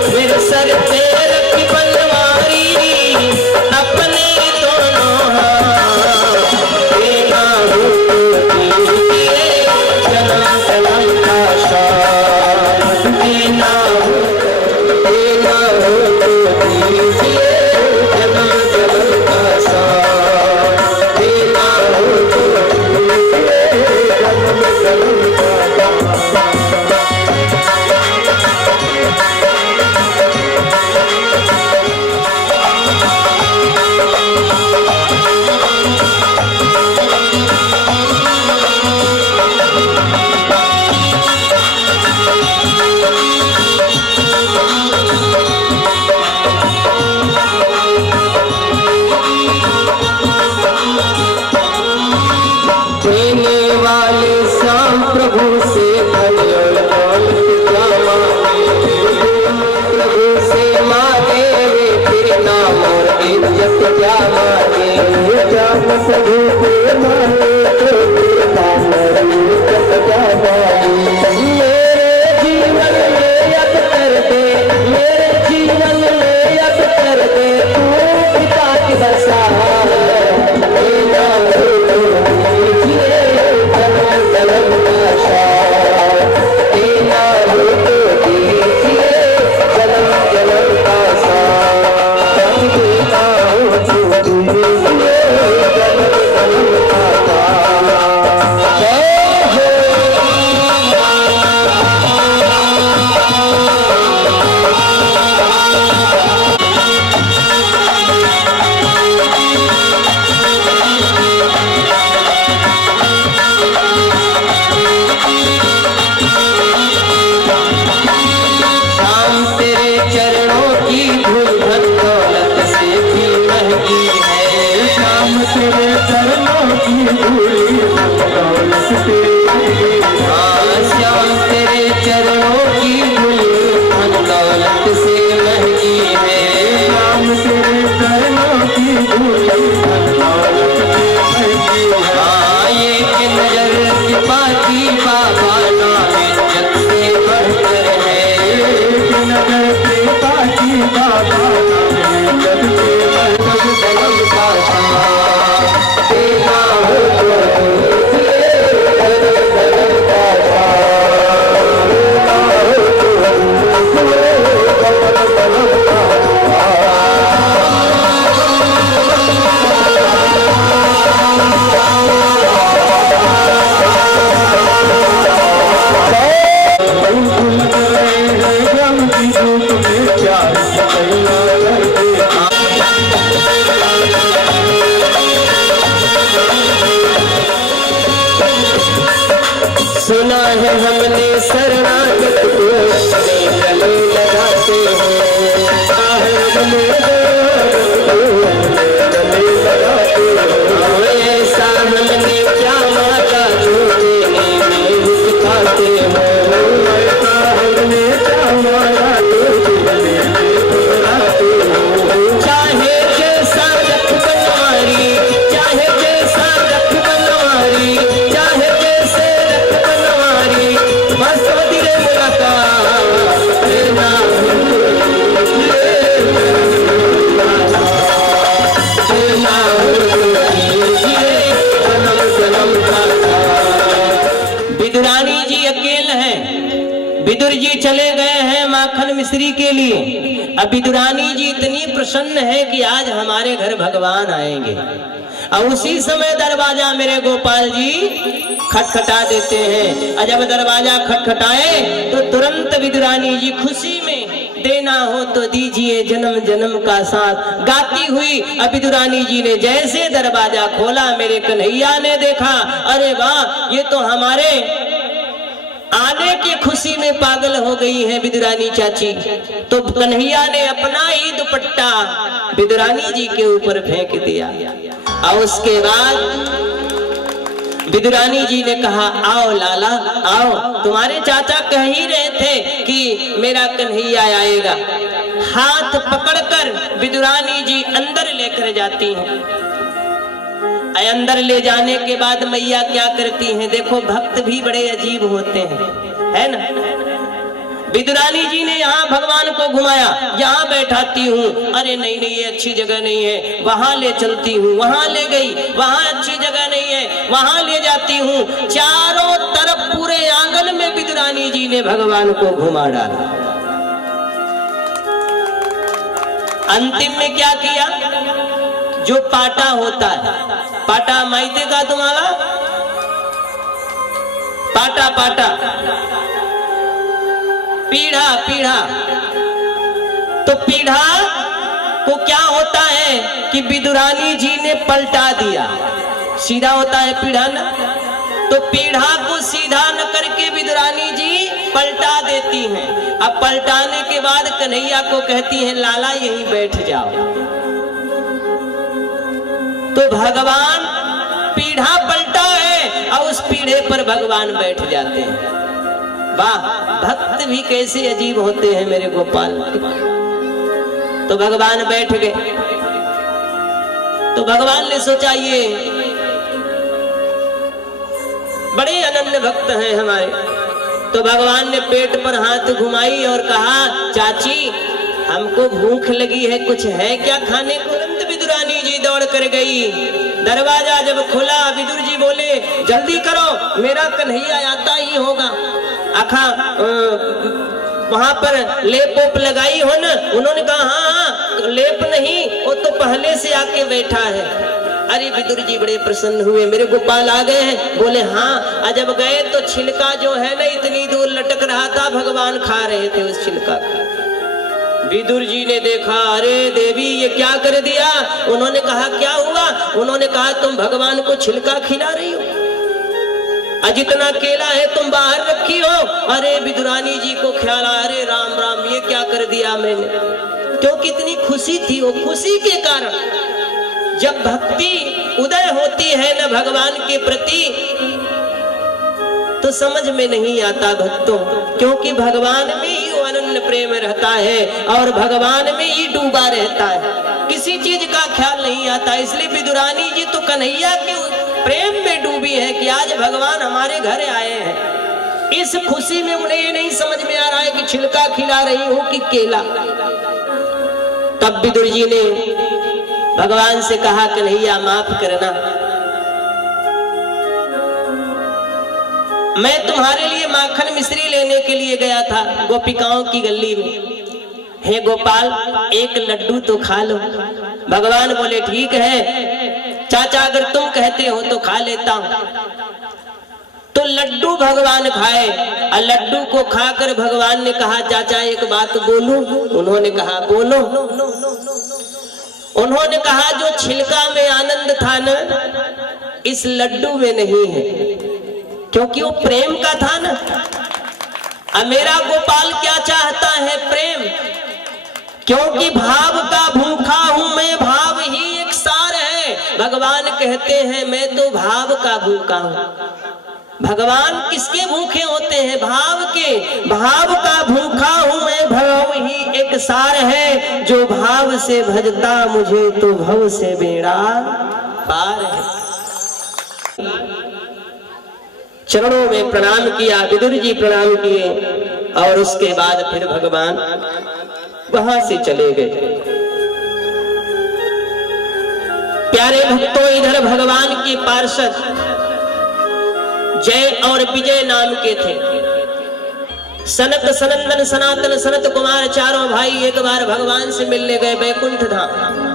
मेरे सर पे रखी बनवारी, अपने दोनों हाथ, देना हो तो दीजिए जन्म जन्म का साथ, देना हो तो दीजिए जन्म जन्म का साथ, देना हो तो सुना है हमने शरणागत को अपने गले लगाते हैं। ऐसा हमने क्या मांगा जो देने में हिचकाते हैं। ऐसा हमने क्या मांगा जो देने में हिचकाते हैं। चाहे जैसा रख बनवारी, चाहे जैसा रख बनवारी, चाहे जैसे रख बनवारी, बस दिले मुलाकात ना विदुरानी जी अकेले हैं। विदुर जी चले गए हैं माखन मिश्री के लिए। अब विदुरानी जी इतनी प्रसन्न है कि आज हमारे घर भगवान आएंगे। और उसी समय दरवाजा मेरे गोपाल जी खटखटा देते हैं। और जब दरवाजा खटखटाए तो तुरंत विदुरानी जी खुशी में देना हो तो दीजिए जन्म जन्म का साथ गाती हुई अब विदुरानी जी ने जैसे दरवाजा खोला, मेरे कन्हैया ने देखा, अरे वाह, ये तो हमारे आने की खुशी में पागल हो गई है विदुरानी चाची। तो कन्हैया ने अपना ही दुपट्टा विदुरानी जी के ऊपर फेंक दिया। और उसके बाद विदुरानी जी ने कहा, आओ लाला आओ, तुम्हारे चाचा कह ही रहे थे कि मेरा कन्हैया आएगा। हाथ पकड़कर विदुरानी जी अंदर लेकर जाती हैं। अंदर ले जाने के बाद मैया क्या करती हैं, देखो भक्त भी बड़े अजीब होते हैं, है ना। विदुरानी जी ने यहाँ भगवान को घुमाया, यहाँ बैठाती हूँ, अरे नहीं नहीं ये अच्छी जगह नहीं है, वहां ले चलती हूँ, वहां ले गई, वहां अच्छी जगह नहीं है, वहां ले जाती हूँ। चारों तरफ पूरे आंगन में विदुरानी जी ने भगवान को घुमा डाला। अंतिम में क्या किया, जो पाटा होता है, पाटा मायते का तुम्हारा पाटा, पाटा पीढ़ा, पीढ़ा, तो पीढ़ा को क्या होता है कि विदुरानी जी ने पलटा दिया। सीधा होता है पीढ़ा ना, तो पीढ़ा को सीधा न करके विदुरानी जी पलटा देती हैं। अब पलटाने के बाद कन्हैया को कहती हैं, लाला यहीं बैठ जाओ। तो भगवान पीढ़ा पलटा है और उस पीढ़े पर भगवान बैठ जाते हैं। वाह, भक्त भी कैसे अजीब होते हैं मेरे गोपाल। तो भगवान बैठ गए। तो भगवान ने सोचा ये बड़े अनन्य भक्त हैं हमारे। तो भगवान ने पेट पर हाथ घुमाई और कहा, चाची हमको भूख लगी है, कुछ है क्या खाने को? तुरंत विदुरानी जी दौड़ कर गई। दरवाजा जब खुला, विदुर जी बोले, जल्दी करो, मेरा कन्हैया आता ही होगा। आखा वहां पर लेप ओप लगाई हो ना? उन्होंने कहा हाँ, लेप नहीं, वो तो पहले से आके बैठा है। अरे विदुर जी बड़े प्रसन्न हुए, मेरे गोपाल आ गए हैं। बोले हाँ। जब गए तो छिलका जो है ना इतनी दूर लटक रहा था, भगवान खा रहे थे उस छिलका को। विदुर जी ने देखा, अरे देवी ये क्या कर दिया? उन्होंने कहा क्या हुआ? उन्होंने कहा तुम भगवान को छिलका खिला रही हो, जितना केला है तुम बाहर रखी हो। अरे विदुरानी जी को ख्याल, अरे राम राम ये क्या कर दिया मैंने? क्योंकि इतनी खुशी थी, वो खुशी के कारण जब भक्ति उदय होती है न भगवान के प्रति तो समझ में नहीं आता भक्तों, क्योंकि भगवान में ही वो अनन्य प्रेम रहता है और भगवान में ही डूबा रहता है, किसी चीज का ख्याल नहीं आता। इसलिए विदुरानी जी तो कन्हैया के प्रेम में डूबी है कि आज भगवान हमारे घर आए हैं। इस खुशी में उन्हें ये नहीं समझ में आ रहा है कि छिलका खिला रही हूं कि केला। तब विदुर जी ने भगवान से कहा, कन्हैया माफ करना, मैं तुम्हारे लिए माखन मिश्री लेने के लिए गया था गोपिकाओं की गली में। हे गोपाल एक लड्डू तो खा लो। भगवान बोले ठीक है चाचा, अगर तुम कहते हो तो खा लेता हूं। तो लड्डू भगवान खाए और लड्डू को खाकर भगवान ने कहा, चाचा एक बात बोलूं? उन्होंने कहा बोलो। उन्होंने कहा जो छिलका में आनंद था ना, इस लड्डू में नहीं है, क्योंकि वो प्रेम का था ना। अब मेरा गोपाल क्या चाहता है? प्रेम। क्योंकि भाव का भूखा हूं मैं, भाव ही एक सार है। भगवान कहते हैं मैं तो भाव का भूखा हूं। भगवान किसके भूखे होते हैं? भाव के। भाव का भूखा हूं मैं, भाव ही एक सार है। जो भाव से भजता मुझे तो भव से बेड़ा पार है। चरणों में प्रणाम किया, विदुर जी प्रणाम किए और उसके बाद फिर भगवान वहां से चले गए। प्यारे भक्तों, इधर भगवान के पार्षद जय और विजय नाम के थे। सनक सनंदन सनातन सनत कुमार चारों भाई एक बार भगवान से मिलने गए बैकुंठ धाम।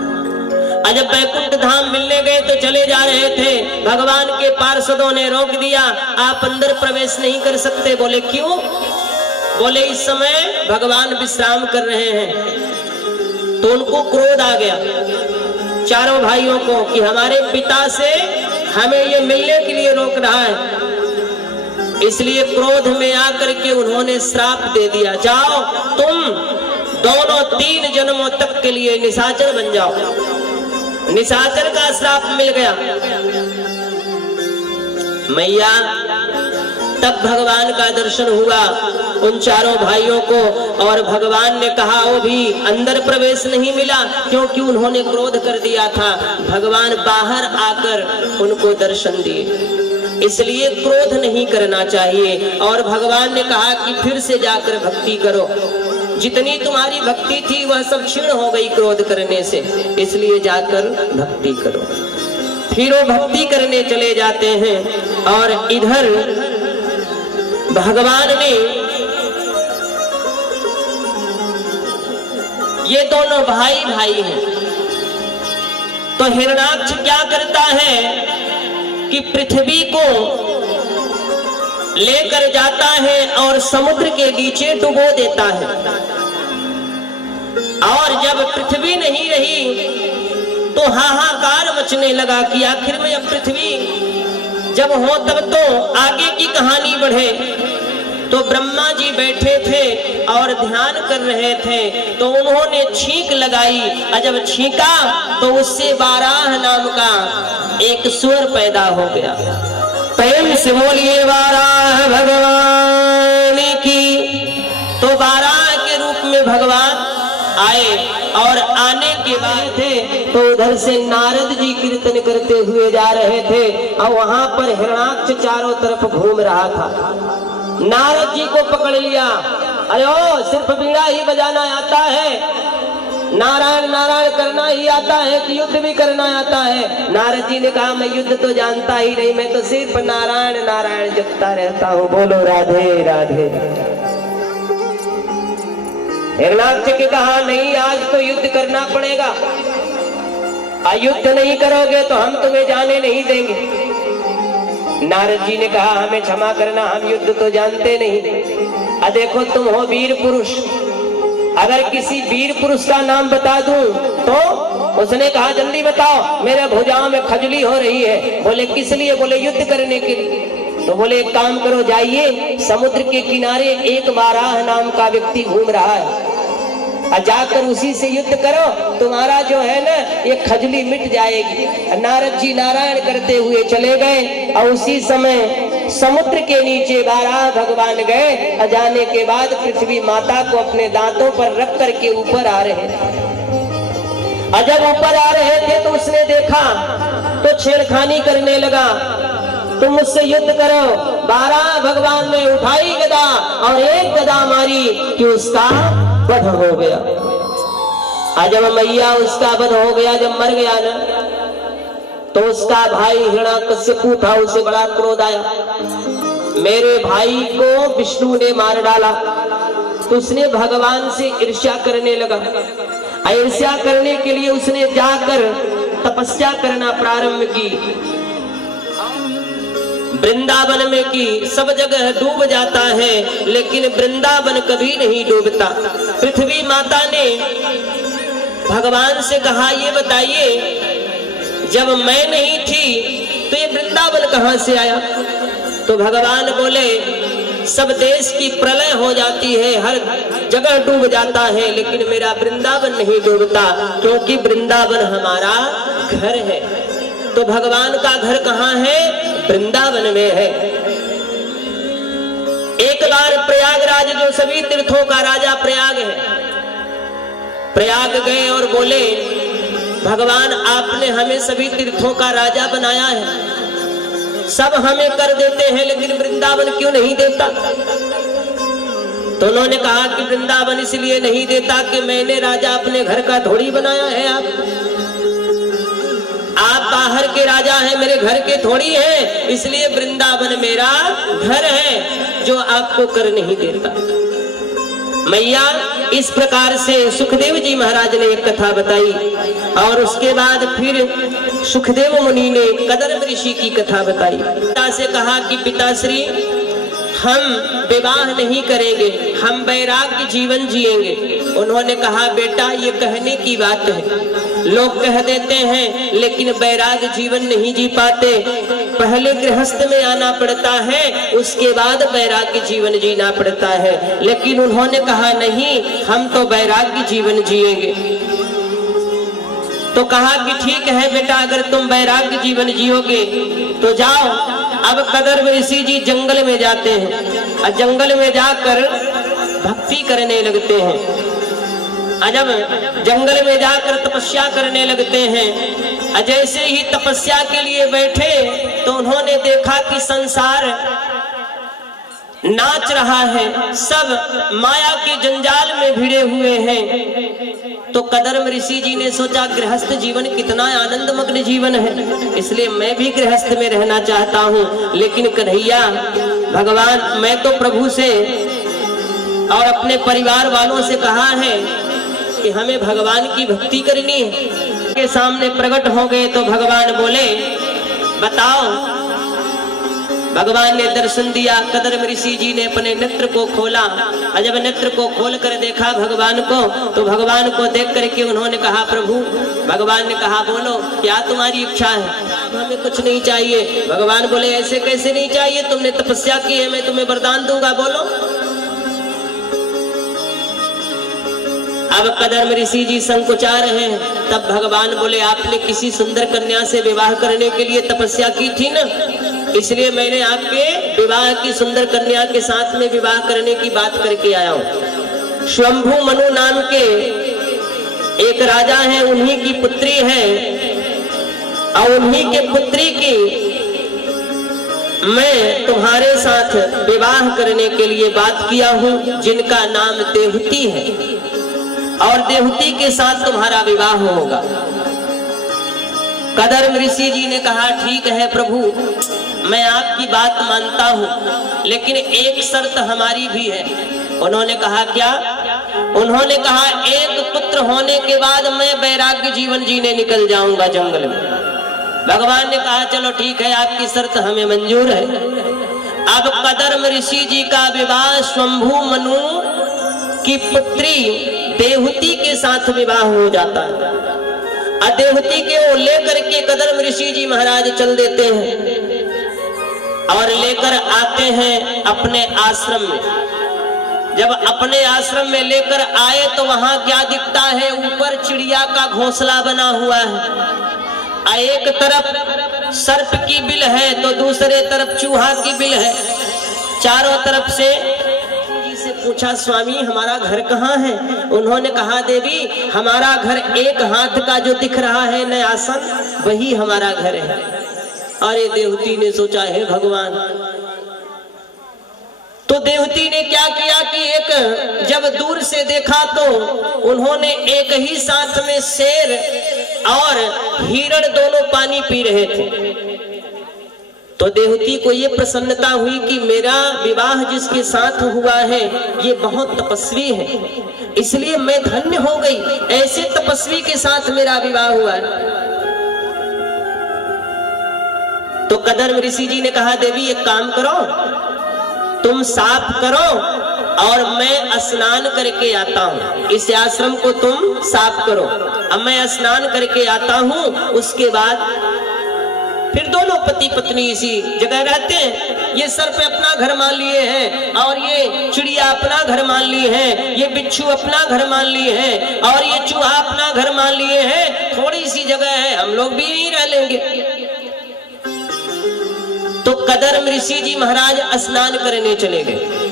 जब बैकुंठ धाम मिलने गए तो चले जा रहे थे, भगवान के पार्षदों ने रोक दिया, आप अंदर प्रवेश नहीं कर सकते। बोले क्यों? बोले इस समय भगवान विश्राम कर रहे हैं। तो उनको क्रोध आ गया चारों भाइयों को कि हमारे पिता से हमें ये मिलने के लिए रोक रहा है। इसलिए क्रोध में आकर के उन्होंने श्राप दे दिया, जाओ तुम दोनों 3 जन्मों तक के लिए निशाचर बन जाओ। निशाचर का श्राप मिल गया। मैया तब भगवान का दर्शन हुआ उन चारों भाइयों को और भगवान ने कहा वो भी अंदर प्रवेश नहीं मिला क्योंकि उन्होंने क्रोध कर दिया था। भगवान बाहर आकर उनको दर्शन दिए। इसलिए क्रोध नहीं करना चाहिए। और भगवान ने कहा कि फिर से जाकर भक्ति करो, जितनी तुम्हारी भक्ति थी वह सब क्षीण हो गई क्रोध करने से, इसलिए जाकर भक्ति करो। फिर वो भक्ति करने चले जाते हैं। और इधर भगवान ने ये दोनों भाई भाई हैं। तो हिरणाक्ष क्या करता है कि पृथ्वी को लेकर जाता है और समुद्र के नीचे डुबो देता है। और जब पृथ्वी नहीं रही तो हाहाकार मचने लगा कि आखिर में अब पृथ्वी जब हो तब तो आगे की कहानी बढ़े। तो ब्रह्मा जी बैठे थे और ध्यान कर रहे थे, तो उन्होंने छींक लगाई और जब छींका तो उससे बाराह नाम का एक स्वर पैदा हो गया। प्रेम से बोलिए बाराह भगवान की। तो बाराह के रूप में भगवान आए और आने के बाद थे तो उधर से नारद जी कीर्तन करते हुए जा रहे थे और वहां पर हिरणाक्ष चारों तरफ घूम रहा था। नारद जी को पकड़ लिया, अरे ओ सिर्फ बीड़ा ही बजाना आता है, नारायण नारायण करना ही आता है कि युद्ध भी करना आता है? नारद जी ने कहा मैं युद्ध तो जानता ही नहीं, मैं तो सिर्फ नारायण नारायण जपता रहता हूँ। बोलो राधे राधे। हिरणाक्ष ने कहा नहीं, आज तो युद्ध करना पड़ेगा, युद्ध नहीं करोगे तो हम तुम्हें जाने नहीं देंगे। नारद जी ने कहा हमें क्षमा करना, हम युद्ध तो जानते नहीं। देखो तुम हो वीर पुरुष, अगर किसी वीर पुरुष का नाम बता दूं तो? उसने कहा जल्दी बताओ, मेरे भुजाओं में खजली हो रही है। बोले किस लिए? बोले युद्ध करने के लिए। तो बोले एक काम करो, जाइए समुद्र के किनारे एक वाराह नाम का व्यक्ति घूम रहा है, जाकर उसी से युद्ध करो, तुम्हारा जो है ना ये खजली मिट जाएगी। नारद जी नारायण करते हुए चले गए और उसी समय समुद्र के नीचे वाराह भगवान गए। जाने के बाद पृथ्वी माता को अपने दांतों पर रख करके ऊपर आ रहे थे। जब ऊपर आ रहे थे तो उसने देखा तो छेड़खानी करने लगा, तुम मुझसे युद्ध करो। वाराह भगवान ने उठाई गदा और एक गदा मारी कि उसका वध हो गया। जब मैया उसका वध हो गया, जब मर गया ना, तो उसका भाई हिरण्याकश्यपु था, उसे बड़ा क्रोध आया, मेरे भाई को विष्णु ने मार डाला। तो उसने भगवान से ईर्ष्या करने लगा। ईर्ष्या करने के लिए उसने जाकर तपस्या करना प्रारंभ की, वृंदावन में की। सब जगह डूब जाता है लेकिन वृंदावन कभी नहीं डूबता। पृथ्वी माता ने भगवान से कहा ये बताइए, जब मैं नहीं थी तो ये वृंदावन कहां से आया? तो भगवान बोले सब देश की प्रलय हो जाती है, हर जगह डूब जाता है, लेकिन मेरा वृंदावन नहीं डूबता, क्योंकि वृंदावन हमारा घर है। तो भगवान का घर कहाँ है? वृंदावन में है। एक बार प्रयागराज, जो सभी तीर्थों का राजा प्रयाग है, प्रयाग गए और बोले भगवान आपने हमें सभी तीर्थों का राजा बनाया है, सब हमें कर देते हैं, लेकिन वृंदावन क्यों नहीं देता? तो उन्होंने कहा कि वृंदावन इसलिए नहीं देता कि मैंने राजा अपने घर का थोड़ी बनाया है। आप बाहर के राजा हैं, मेरे घर के थोड़ी हैं, इसलिए वृंदावन मेरा घर है जो आपको कर नहीं देता। मैया इस प्रकार से सुखदेव जी महाराज ने एक कथा बताई और उसके बाद फिर सुखदेव मुनि ने कदर्म ऋषि की कथा बताई। पिता से कहा कि पिताश्री हम विवाह नहीं करेंगे, हम वैराग्य जीवन जिएंगे। उन्होंने कहा बेटा ये कहने की बात है, लोग कह देते हैं लेकिन वैराग्य जीवन नहीं जी पाते। पहले गृहस्थ में आना पड़ता है, उसके बाद वैराग्य जीवन जीना पड़ता है। लेकिन उन्होंने कहा नहीं, हम तो वैराग्य जीवन जिएंगे। तो कहा कि ठीक है बेटा, अगर तुम वैराग्य जीवन जियोगे तो जाओ। अब कदर्म ऋषि जी जंगल में जाते हैं और जंगल में जाकर भक्ति करने लगते हैं। जब जंगल में जाकर तपस्या करने लगते हैं, जैसे ही तपस्या के लिए बैठे तो उन्होंने देखा कि संसार नाच रहा है, सब माया के जंजाल में भिड़े हुए हैं। तो कदर्म ऋषि जी ने सोचा गृहस्थ जीवन कितना आनंद मग्न जीवन है, इसलिए मैं भी गृहस्थ में रहना चाहता हूँ। लेकिन कन्हैया भगवान, मैं तो प्रभु से और अपने परिवार वालों से कहा है कि हमें भगवान की भक्ति करनी है। के सामने प्रकट हो गए तो भगवान बोले बताओ। भगवान ने दर्शन दिया, कदर्म ऋषि जी ने अपने नेत्र को खोला और जब नेत्र को खोल कर देखा भगवान को, तो भगवान को देख करके उन्होंने कहा प्रभु, भगवान ने कहा बोलो क्या तुम्हारी इच्छा है? हमें कुछ नहीं चाहिए। भगवान बोले ऐसे कैसे नहीं चाहिए, तुमने तपस्या की है, मैं तुम्हें वरदान दूंगा, बोलो। अब कदर्म ऋषि जी संकोचा रहे हैं। तब भगवान बोले आपने किसी सुंदर कन्या से विवाह करने के लिए तपस्या की थी ना, इसलिए मैंने आपके विवाह की सुंदर कन्या के साथ में विवाह करने की बात करके आया हूँ। स्वयंभू मनु नाम के एक राजा है, उन्हीं की पुत्री है, और उन्हीं के पुत्री की मैं तुम्हारे साथ विवाह करने के लिए बात किया हूं, जिनका नाम देवहूति है, और देवहूति के साथ तुम्हारा विवाह होगा। कदर्म ऋषि जी ने कहा, ठीक है प्रभु, मैं आपकी बात मानता हूं, लेकिन एक शर्त हमारी भी है। उन्होंने कहा, क्या? उन्होंने कहा, एक पुत्र होने के बाद मैं वैराग्य जीवन जीने निकल जाऊंगा जंगल में। भगवान ने कहा, चलो ठीक है, आपकी शर्त हमें मंजूर है। अब कदर्म ऋषि जी का विवाह शंभु मनु की पुत्री देवहूति के साथ विवाह हो जाता है। देवहूति के वो लेकर के कदर्म ऋषि जी महाराज चल देते हैं और लेकर आते हैं अपने आश्रम में। जब अपने आश्रम में लेकर आए तो वहां क्या दिखता है? ऊपर चिड़िया का घोंसला बना हुआ है। एक तरफ सर्प की बिल है तो दूसरे तरफ चूहा की बिल है। चारों तरफ से पूछा, स्वामी हमारा घर कहाँ है? उन्होंने कहा, देवी हमारा घर एक हाथ का जो दिख रहा है न आसन, वही हमारा घर है। अरे देवहूति ने सोचा, है भगवान। तो देवहूति ने क्या किया कि एक जब दूर से देखा तो उन्होंने एक ही साथ में शेर और हिरण दोनों पानी पी रहे थे। तो देवहूति को ये प्रसन्नता हुई कि मेरा विवाह जिसके साथ हुआ है ये बहुत तपस्वी है, इसलिए मैं धन्य हो गई, ऐसे तपस्वी के साथ मेरा विवाह हुआ है। तो कदर्म ऋषि जी ने कहा, देवी एक काम करो, तुम साफ करो और मैं स्नान करके आता हूँ। इस आश्रम को तुम साफ करो, अब मैं स्नान करके आता हूँ। उसके बाद फिर दोनों पति पत्नी इसी जगह रहते हैं। ये सर्प अपना घर मान लिए हैं और ये चिड़िया अपना घर मान ली है, ये बिच्छू अपना घर मान लिए हैं और ये चूहा अपना घर मान लिए हैं। थोड़ी सी जगह है, हम लोग भी यहीं रह लेंगे। तो कदर्म ऋषि जी महाराज स्नान करने चले गए।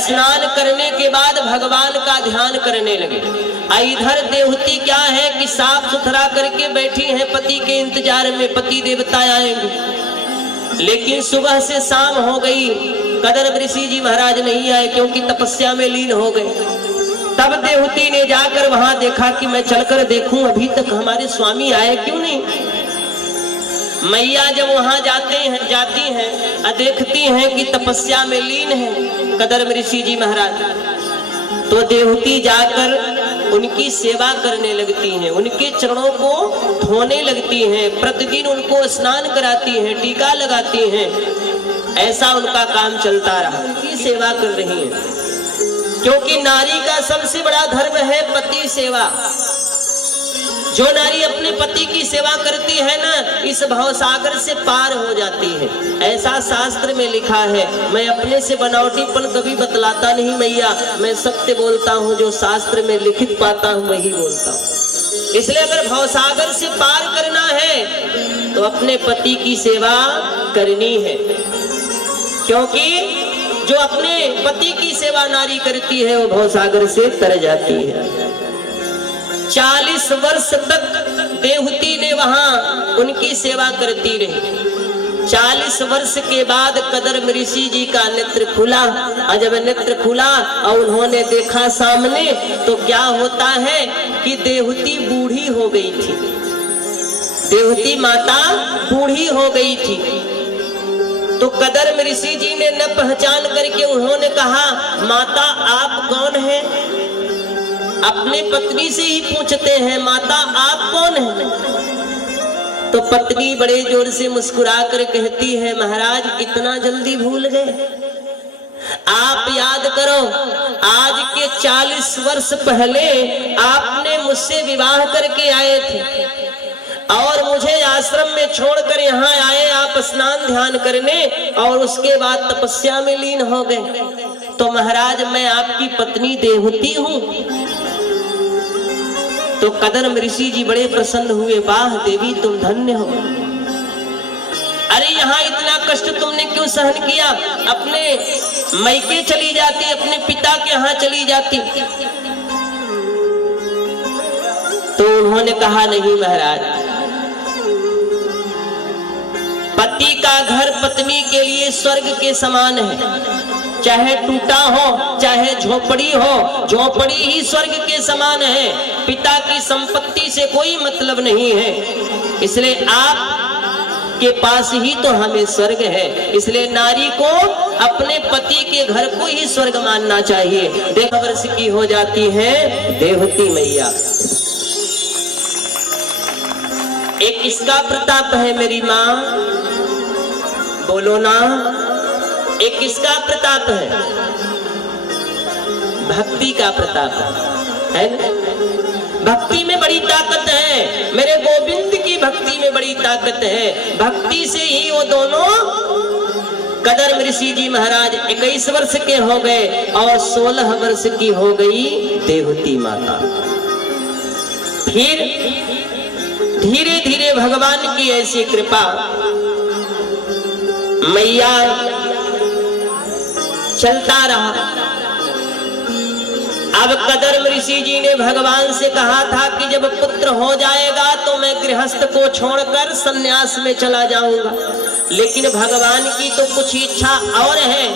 स्नान करने के बाद भगवान का ध्यान करने लगे। इधर देवहूति क्या है कि साफ सुथरा करके बैठी है, पति के इंतजार में, पति देवता आएंगे। लेकिन सुबह से शाम हो गई, कदर्म ऋषि जी महाराज नहीं आए क्योंकि तपस्या में लीन हो गए। तब देवहूति ने जाकर वहां देखा कि मैं चलकर देखूं अभी तक हमारे स्वामी आए क्यों नहीं। मैया जब वहां जाती हैं देखती हैं कि तपस्या में लीन है कदर्म ऋषि जी महाराज, तो देवहूति जाकर उनकी सेवा करने लगती हैं, उनके चरणों को धोने लगती हैं, प्रतिदिन उनको स्नान कराती हैं, टीका लगाती हैं। ऐसा उनका काम चलता रहा, उनकी सेवा कर रही हैं। क्योंकि नारी का सबसे बड़ा धर्म है पति सेवा। जो नारी अपने पति की सेवा करती है ना, इस भवसागर से पार हो जाती है। ऐसा शास्त्र में लिखा है। मैं अपने से बनावटीपन कभी बतलाता नहीं मैया, मैं सत्य बोलता हूँ, जो शास्त्र में लिखित पाता हूँ वही बोलता हूँ। इसलिए अगर भवसागर से पार करना है तो अपने पति की सेवा करनी है, क्योंकि जो अपने पति की सेवा नारी करती है वो भवसागर से तर जाती है। 40 वर्ष तक देवहूति ने वहां उनकी सेवा करती रही। 40 वर्ष के बाद कदर्म ऋषि जी का नेत्र खुला, और जब नेत्र खुला और उन्होंने देखा सामने, तो क्या होता है कि देवहूति बूढ़ी हो गई थी। देवहूति माता बूढ़ी हो गई थी। तो कदर्म ऋषि जी ने न पहचान करके उन्होंने कहा, माता आप कौन हैं? अपने पत्नी से ही पूछते हैं, माता आप कौन हैं? तो पत्नी बड़े जोर से मुस्कुरा कर कहती है, महाराज इतना जल्दी भूल गए? आप याद करो, आज के 40 वर्ष पहले आपने मुझसे विवाह करके आए थे और मुझे आश्रम में छोड़कर यहाँ आए आप स्नान ध्यान करने, और उसके बाद तपस्या में लीन हो गए। तो महाराज मैं आपकी पत्नी देवहूति हूँ। तो कदर्म ऋषि जी बड़े प्रसन्न हुए, वाह देवी तुम धन्य हो। अरे यहाँ इतना कष्ट तुमने क्यों सहन किया? अपने मैके चली जाती, अपने पिता के यहाँ चली जाती। तो उन्होंने कहा नहीं महाराज, पति का घर पत्नी के लिए स्वर्ग के समान है। चाहे टूटा हो चाहे झोपड़ी हो, झोपड़ी ही स्वर्ग के समान है। पिता की संपत्ति से कोई मतलब नहीं है। इसलिए आप के पास ही तो हमें स्वर्ग है। इसलिए नारी को अपने पति के घर को ही स्वर्ग मानना चाहिए। 1.5 वर्ष की हो जाती है देवती मैया। एक किसका प्रताप है मेरी माँ, बोलो ना। एक किसका प्रताप है? भक्ति का प्रताप है ना? भक्ति में बड़ी ताकत है। मेरे गोविंद की भक्ति में बड़ी ताकत है। भक्ति से ही वो दोनों कदर ऋषि जी महाराज 21 वर्ष के हो गए और 16 वर्ष की हो गई देवती माता। फिर धीरे धीरे भगवान की ऐसी कृपा, मैया चलता रहा। अब कदर ऋषि जी ने भगवान से कहा था कि जब पुत्र हो जाएगा तो मैं गृहस्थ को छोड़कर सन्यास में चला जाऊंगा, लेकिन भगवान की तो कुछ इच्छा और है।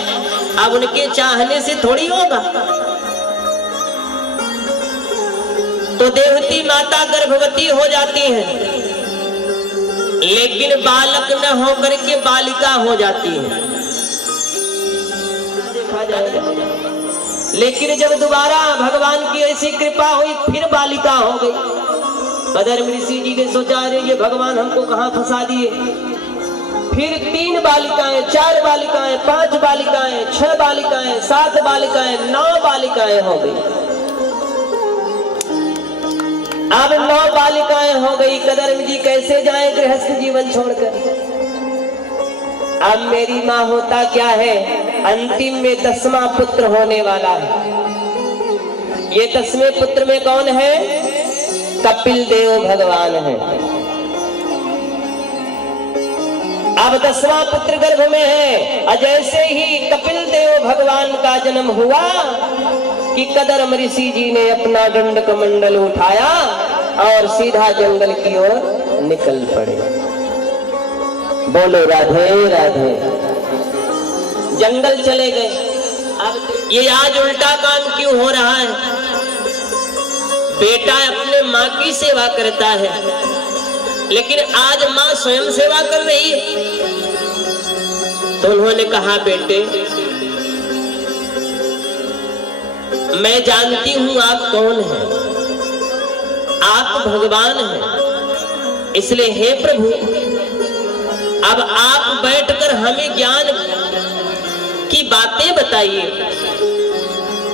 अब उनके चाहने से थोड़ी होगा। तो देवती माता गर्भवती हो जाती है, लेकिन बालक न होकर के बालिका हो जाती है। देखा जाएगा। लेकिन जब दोबारा भगवान की ऐसी कृपा हुई फिर बालिका हो गई। कदर ऋषि जी ने सोचा अरे ये भगवान हमको कहां फंसा दिए। फिर 3 बालिकाएं, 4 बालिकाएं, 5 बालिकाएं, 6 बालिकाएं, 7 बालिकाएं, 9 बालिकाएं हो गई। अब 9 बालिकाएं हो गई। कदर जी कैसे जाएं गृहस्थ जीवन छोड़कर। अब मेरी माँ होता क्या है, अंतिम में 10वां पुत्र होने वाला है। ये 10वें पुत्र में कौन है? कपिल देव भगवान है। अब 10वां पुत्र गर्भ में है। और जैसे ही कपिल देव भगवान का जन्म हुआ कि कदर ऋषि जी ने अपना दंड कमंडल उठाया और सीधा जंगल की ओर निकल पड़े। बोलो राधे राधे। जंगल चले गए। अब ये आज उल्टा काम क्यों हो रहा है? बेटा अपने माँ की सेवा करता है, लेकिन आज माँ स्वयं सेवा कर रही है। तो उन्होंने कहा बेटे मैं जानती हूं आप कौन हैं, आप भगवान हैं। इसलिए हे प्रभु अब आप बैठकर हमें ज्ञान की बातें बताइए।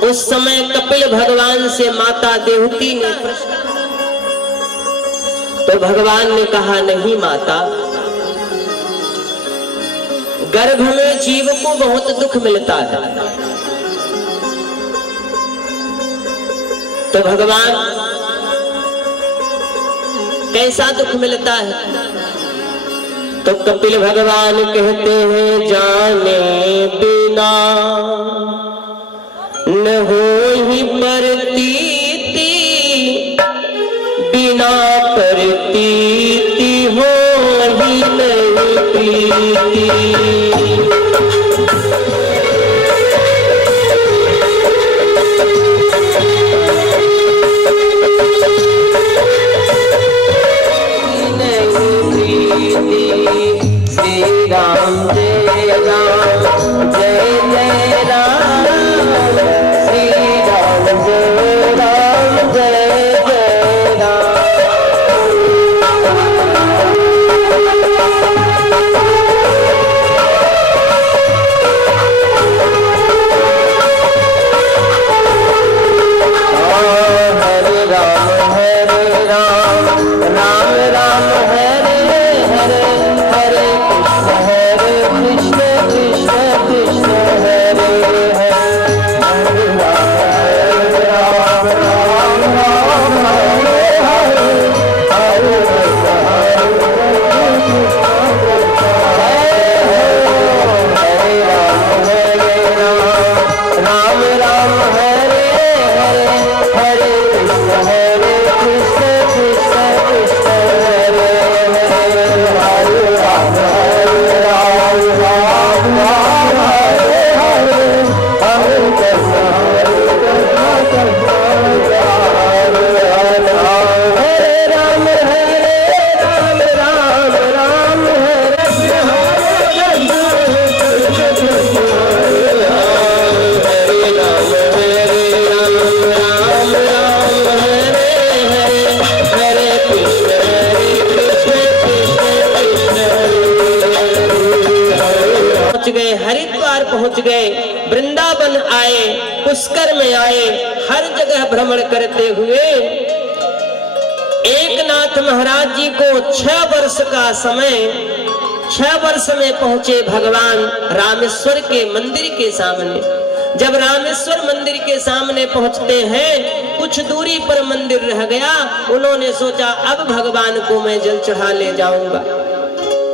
उस समय कपिल भगवान से माता देवती ने प्रश्न, तो भगवान ने कहा नहीं माता, गर्भ में जीव को बहुत दुख मिलता है। तो भगवान कैसा दुख मिलता है? तो कपिल भगवान कहते हैं जाने बिना न होहि प्रतीति, बिना प्रतीति होहि नहीं प्रीति। श्री राम जय राम जय जय राम, श्री राम जय राम जय जय राम। वृंदावन आए, पुष्कर में आए, हर जगह भ्रमण करते हुए एकनाथ महाराज जी को 6 वर्ष का समय, 6 वर्ष में पहुंचे भगवान रामेश्वर के मंदिर के सामने। जब रामेश्वर मंदिर के सामने पहुंचते हैं, कुछ दूरी पर मंदिर रह गया। उन्होंने सोचा अब भगवान को मैं जल चढ़ा ले जाऊंगा।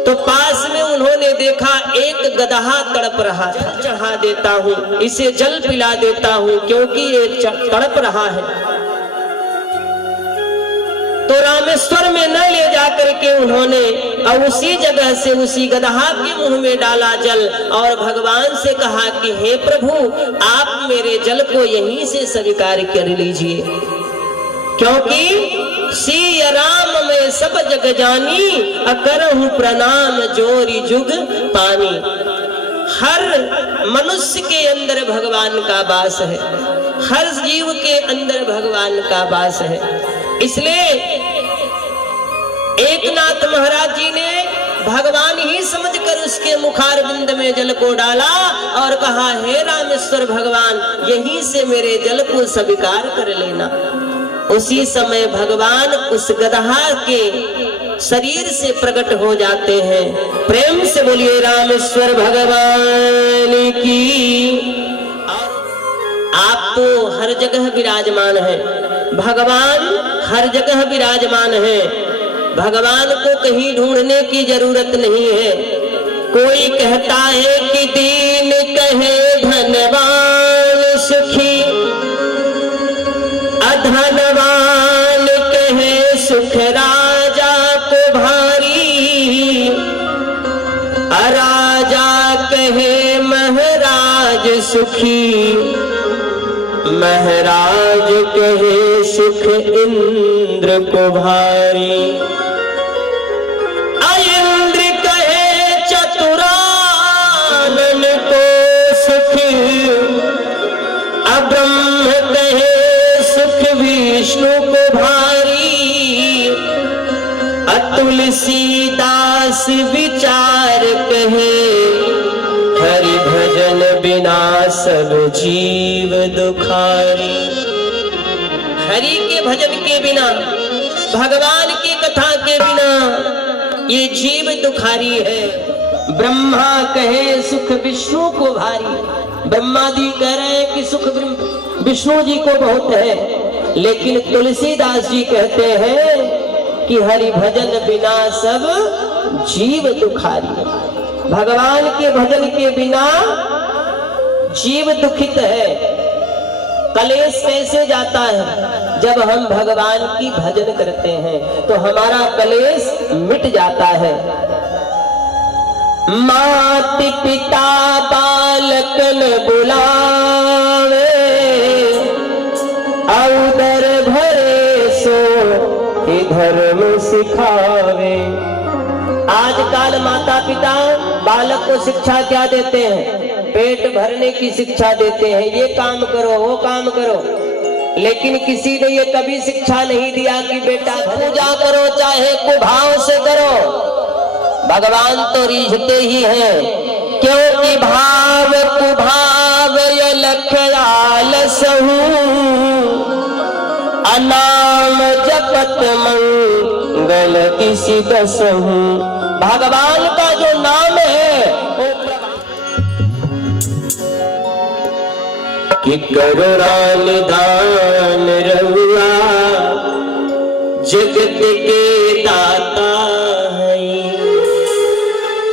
तो पास में उन्होंने देखा एक गदहा तड़प रहा था। चढ़ा देता हूँ, इसे जल पिला देता हूँ, क्योंकि ये तड़प रहा है। तो रामेश्वर में न ले जाकर के उन्होंने और उसी जगह से उसी गदहा के मुंह में डाला जल और भगवान से कहा कि हे प्रभु, आप मेरे जल को यहीं से स्वीकार कर लीजिए, क्योंकि सिय राम में सब जग जानी, अकरहु प्रणाम जोरी जुग पानी। हर मनुष्य के अंदर भगवान का वास है, हर जीव के अंदर भगवान का वास है। इसलिए एकनाथ महाराज जी ने भगवान ही समझकर उसके मुखारविंद में जल को डाला और कहा, हे रामेश्वर भगवान, यहीं से मेरे जल को स्वीकार कर लेना। उसी समय भगवान उस गदहा के शरीर से प्रकट हो जाते हैं। प्रेम से बोलिए रामेश्वर भगवान की। आप तो हर जगह विराजमान है, भगवान हर जगह विराजमान है। भगवान को कहीं ढूंढने की जरूरत नहीं है। कोई कहता है कि दीन कहे धनवान सुखी, अधनवान कहे सुख राजा को भारी, अराजा कहे महाराज सुखी, महाराज कहे सुख इंद्र को भारी, इंद्र कहे चतुरानन को सुख, अब्रह्म कहे सुख विष्णु को भारी, तुलसीदास विचार कहे हरि भजन बिना सब जीव दुखारी। हरि के भजन के बिना, भगवान की कथा के बिना ये जीव दुखारी है। ब्रह्मा कहे सुख विष्णु को भारी। ब्रह्मा जी कह रहे हैं कि सुख विष्णु जी को बहुत है, लेकिन तुलसीदास जी कहते हैं कि हरि भजन बिना सब जीव दुखारी। भगवान के भजन के बिना जीव दुखित है। कलेश कैसे जाता है? जब हम भगवान की भजन करते हैं तो हमारा कलेश मिट जाता है। मात पिता बालकन बुलावे, औदर भरे सो धर्म सिखावे। आजकल माता पिता बालक को शिक्षा क्या देते हैं? पेट भरने की शिक्षा देते हैं, ये काम करो वो काम करो, लेकिन किसी ने ये कभी शिक्षा नहीं दिया कि बेटा पूजा करो चाहे कुभाव से करो। भगवान तो रीझते ही हैं, क्योंकि भाव कुभाव ये लखयाल सहू, अनाम जपत मंगल किसी दसहू। भगवान का जो नाम है वो कि करुणा निधान रहुआ जगत के दाता है।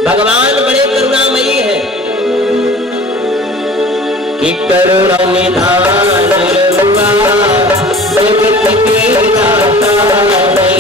भगवान बड़े करुणामयी है कि करुणा निधान रहुआ जगत के दाता है।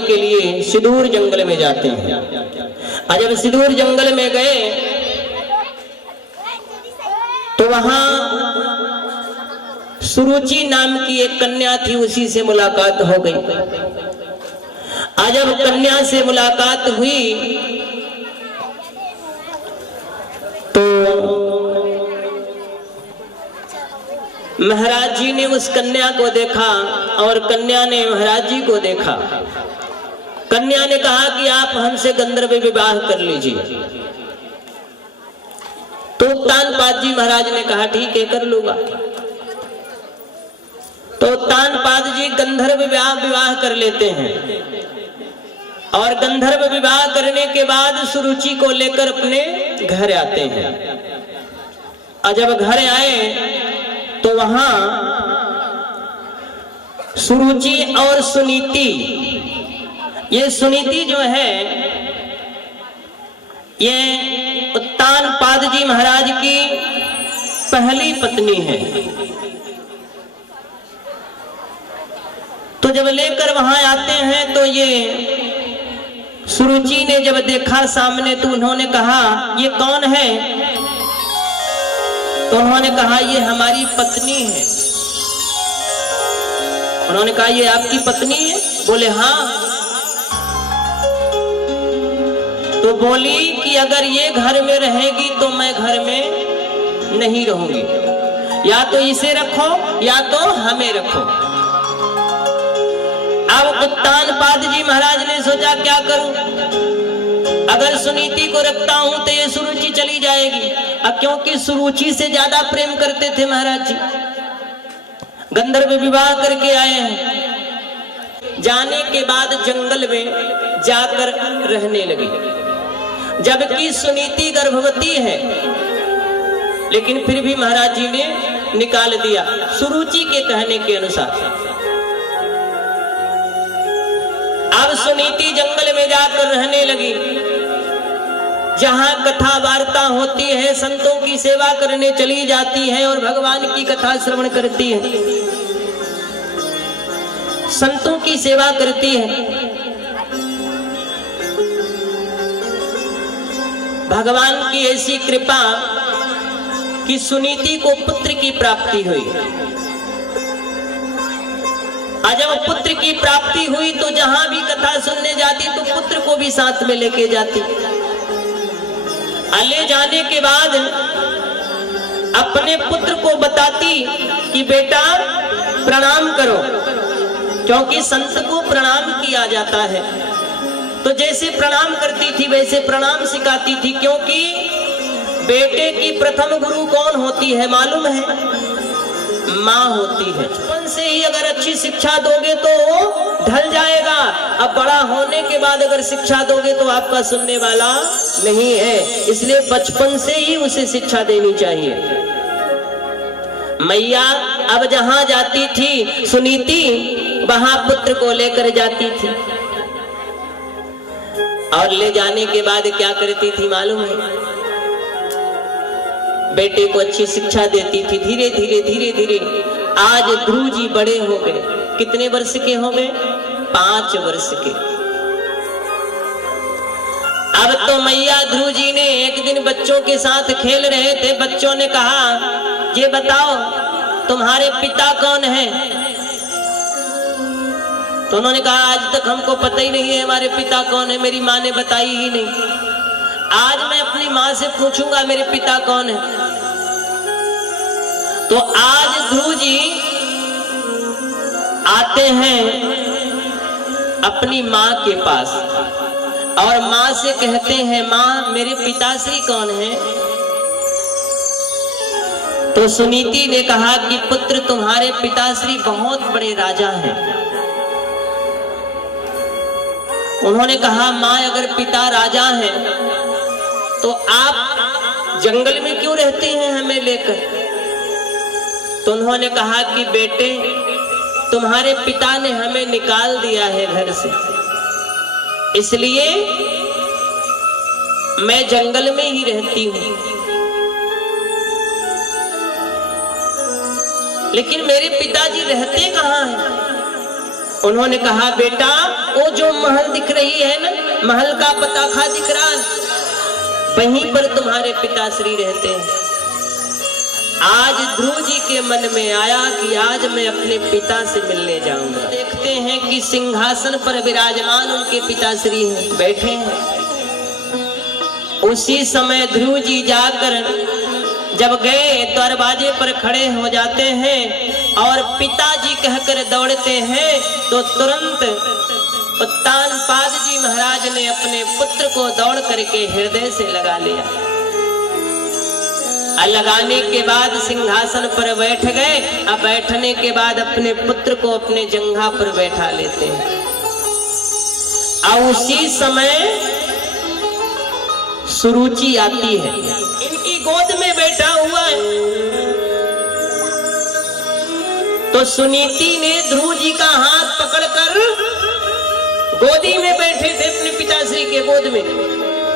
के लिए सुदूर जंगल में जाते हैं। और जब सुदूर जंगल में गए तो वहां सुरुचि नाम की एक कन्या थी, उसी से मुलाकात हो गई। आज जब कन्या से मुलाकात हुई तो महाराज जी ने उस कन्या को देखा और कन्या ने महाराज जी को देखा। कन्या ने कहा कि आप हमसे गंधर्व विवाह कर लीजिए। तो तानपाद जी महाराज ने कहा ठीक है, कर लूंगा। तो तानपाद जी गंधर्व विवाह कर लेते हैं और गंधर्व विवाह करने के बाद सुरुचि को लेकर अपने घर आते हैं। और जब घर आए तो वहां सुरुचि और सुनीति, ये सुनीति जो है ये तानपाद जी महाराज की पहली पत्नी है। तो जब लेकर वहां आते हैं तो ये सुरुचि ने जब देखा सामने तो उन्होंने कहा ये कौन है? तो उन्होंने कहा ये हमारी पत्नी है। उन्होंने कहा ये आपकी पत्नी है? बोले हाँ। तो बोली कि अगर ये घर में रहेगी तो मैं घर में नहीं रहूंगी, या तो इसे रखो या तो हमें रखो। अब तानपाद जी महाराज ने सोचा क्या करूं, अगर सुनीति को रखता हूं तो ये सुरुचि चली जाएगी। अब क्योंकि सुरुचि से ज्यादा प्रेम करते थे महाराज जी, गंधर्व विवाह करके आए हैं। जाने के बाद जंगल में जाकर रहने लगे, जबकि सुनीति गर्भवती है, लेकिन फिर भी महाराज जी ने निकाल दिया सुरुचि के कहने के अनुसार। अब सुनीति जंगल में जाकर रहने लगी, जहां कथा वार्ता होती है, संतों की सेवा करने चली जाती है और भगवान की कथा श्रवण करती है, संतों की सेवा करती है। भगवान की ऐसी कृपा कि सुनीति को पुत्र की प्राप्ति हुई। जब पुत्र की प्राप्ति हुई तो जहां भी कथा सुनने जाती तो पुत्र को भी साथ में लेके जाती। ले जाने के बाद अपने पुत्र को बताती कि बेटा प्रणाम करो, क्योंकि संत को प्रणाम किया जाता है। तो जैसे प्रणाम करती थी वैसे प्रणाम सिखाती थी, क्योंकि बेटे की प्रथम गुरु कौन होती है मालूम है? माँ होती है। बचपन से ही अगर अच्छी शिक्षा दोगे तो वो ढल जाएगा। अब बड़ा होने के बाद अगर शिक्षा दोगे तो आपका सुनने वाला नहीं है, इसलिए बचपन से ही उसे शिक्षा देनी चाहिए। मैया अब जहां जाती थी सुनीति, वहां पुत्र को लेकर जाती थी और ले जाने के बाद क्या करती थी मालूम है? बेटे को अच्छी शिक्षा देती थी। धीरे धीरे धीरे धीरे आज ध्रुव जी बड़े हो गए। कितने वर्ष के हो गए? 5 वर्ष के। अब तो मैया ध्रुव जी ने एक दिन बच्चों के साथ खेल रहे थे, बच्चों ने कहा ये बताओ तुम्हारे पिता कौन है? तो उन्होंने कहा आज तक हमको पता ही नहीं है हमारे पिता कौन है, मेरी माँ ने बताई ही नहीं। आज मैं अपनी माँ से पूछूंगा मेरे पिता कौन है। तो आज ध्रुव जी आते हैं अपनी माँ के पास और माँ से कहते हैं माँ मेरे पिताश्री कौन है? तो सुनीति ने कहा कि पुत्र तुम्हारे पिताश्री बहुत बड़े राजा हैं। उन्होंने कहा माँ अगर पिता राजा हैं तो आप जंगल में क्यों रहते हैं हमें लेकर? तो उन्होंने कहा कि बेटे तुम्हारे पिता ने हमें निकाल दिया है घर से, इसलिए मैं जंगल में ही रहती हूं। लेकिन मेरे पिताजी रहते कहाँ हैं? उन्होंने कहा बेटा वो जो महल दिख रही है ना, महल का पताखा दिख रहा है, वहीं पर तुम्हारे पिताश्री रहते हैं। आज ध्रुव जी के मन में आया कि आज मैं अपने पिता से मिलने जाऊंगा। देखते हैं कि सिंहासन पर विराजमान उनके पिताश्री हैं, बैठे हैं। उसी समय ध्रुव जी जाकर जब गए दरवाजे पर खड़े हो जाते हैं और पिताजी कहकर दौड़ते हैं, तो तुरंत उत्तानपाद जी महाराज ने अपने पुत्र को दौड़ करके हृदय से लगा लिया। लगाने के बाद सिंहासन पर बैठ गए। अब बैठने के बाद अपने पुत्र को अपने जंघा पर बैठा लेते हैं। और उसी समय सुरुचि आती है, इनकी गोद में बैठा हुआ है। तो सुनीति ने ध्रुव जी का हाथ पकड़कर, गोदी में बैठे थे अपने पिताश्री के गोद में,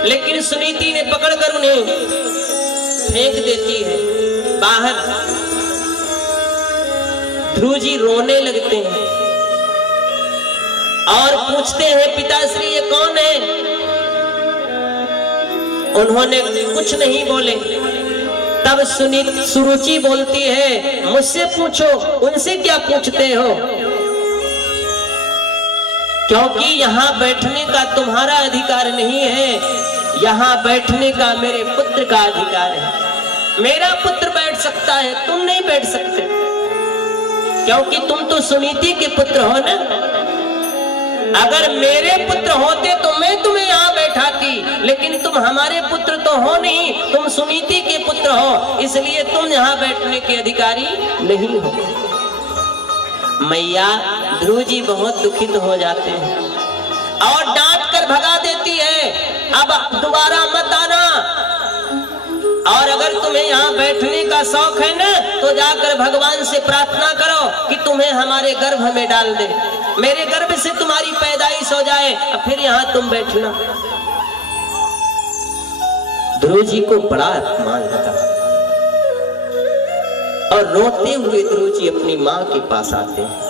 लेकिन सुनीति ने पकड़कर उन्हें फेंक देती है बाहर। ध्रुव जी रोने लगते हैं और पूछते हैं पिताश्री ये कौन है? उन्होंने कुछ नहीं बोले। तब सुरुचि बोलती है मुझसे पूछो, उनसे क्या पूछते हो? क्योंकि यहाँ बैठने का तुम्हारा अधिकार नहीं है, यहाँ बैठने का मेरे पुत्र का अधिकार है। मेरा पुत्र बैठ सकता है, तुम नहीं बैठ सकते, क्योंकि तुम तो सुनीति के पुत्र हो ना। अगर मेरे पुत्र होते तो मैं तुम्हें यहाँ बैठाती, लेकिन तुम हमारे पुत्र तो हो नहीं, तुम सुनीति के पुत्र हो, इसलिए तुम यहाँ बैठने के अधिकारी नहीं हो। मैया ध्रुव जी बहुत दुखित हो जाते हैं और डांट कर भगा देती है, अब दोबारा मत आना, और अगर तुम्हें यहाँ बैठने का शौक है ना, तो जाकर भगवान से प्रार्थना करो कि तुम्हें हमारे गर्भ में डाल दे, मेरे गर्भ से तुम्हारी पैदाइश हो जाए, और फिर यहाँ तुम बैठना। ध्रुव जी को बड़ा अपमान लगा और रोते हुए ध्रुव जी अपनी माँ के पास आते हैं।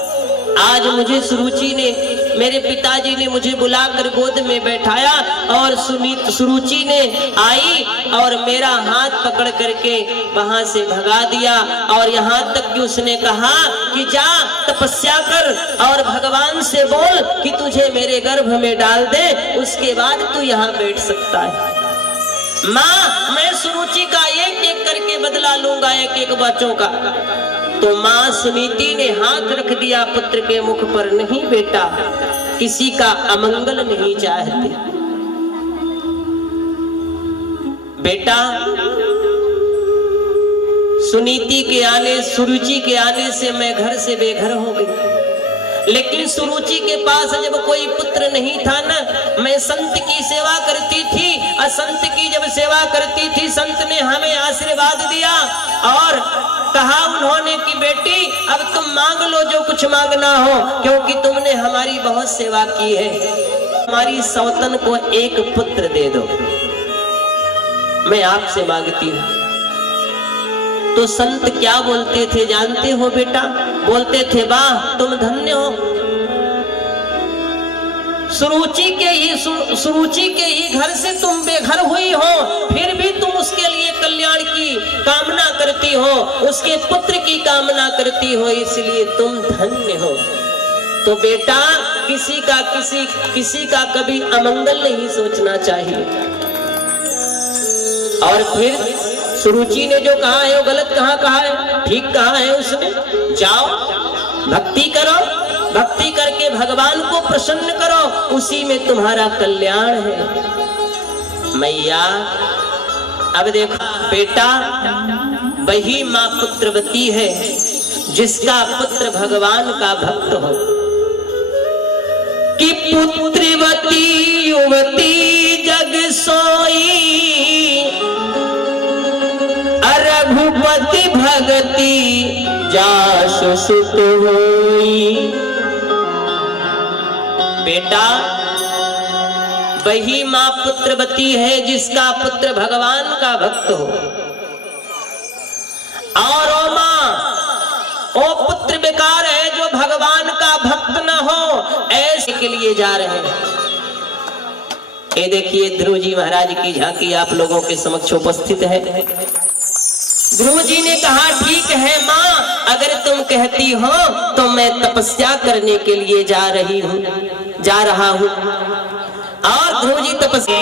आज मुझे सुरुचि ने, मेरे पिताजी ने मुझे बुलाकर गोद में बैठाया और सुरुचि ने आई और मेरा हाथ पकड़ करके वहां से भगा दिया, और यहाँ तक कि उसने कहा कि जा तपस्या कर और भगवान से बोल कि तुझे मेरे गर्भ में डाल दे, उसके बाद तू यहाँ बैठ सकता है। माँ मैं सुरुचि का एक एक करके बदला लूंगा, एक एक बच्चों का। तो माँ सुनीति ने हाथ रख दिया पुत्र के मुख पर, नहीं बेटा, किसी का अमंगल नहीं चाहते बेटा। सुनीति के आने, सुरुचि के आने से मैं घर से बेघर हो गई, लेकिन सुरुचि के पास जब कोई पुत्र नहीं था ना, मैं संत की सेवा करती थी, और संत की जब सेवा करती थी, संत ने हमें आशीर्वाद दिया और कहा उन्होंने कि बेटी अब तुम मांग लो जो कुछ मांगना हो, क्योंकि तुमने हमारी बहुत सेवा की है, हमारी सौतन को एक पुत्र दे दो, मैं आपसे मांगती हूँ। तो संत क्या बोलते थे जानते हो बेटा? बोलते थे वाह तुम धन्य हो, सुरुचि के ही घर से तुम बेघर हुई हो, फिर भी तुम उसके लिए कल्याण की कामना करती हो, उसके पुत्र की कामना करती हो, इसलिए तुम धन्य हो। तो बेटा किसी का कभी अमंगल नहीं सोचना चाहिए। और फिर सुरुचि ने जो कहा है वो गलत कहाँ कहा है, ठीक कहा है उसने। जाओ भक्ति करो, भक्ति करके भगवान को प्रसन्न करो, उसी में तुम्हारा कल्याण है। मैया अब देखो बेटा, वही माँ पुत्रवती है जिसका पुत्र भगवान का भक्त हो। कि पुत्रवती युवती जग सोई, रघुपति भगति जासु सुत होई। बेटा वही माँ पुत्रवती है जिसका पुत्र भगवान का भक्त हो। और ओ माँ, ओ पुत्र बेकार है जो भगवान का भक्त न हो ऐसे के लिए जा रहे हैं। ये देखिए ध्रुव जी महाराज की झांकी आप लोगों के समक्ष उपस्थित है। ध्रुव जी ने कहा ठीक है माँ, अगर तुम कहती हो तो मैं तपस्या करने के लिए जा रहा हूँ। और ध्रुव जी तपस्या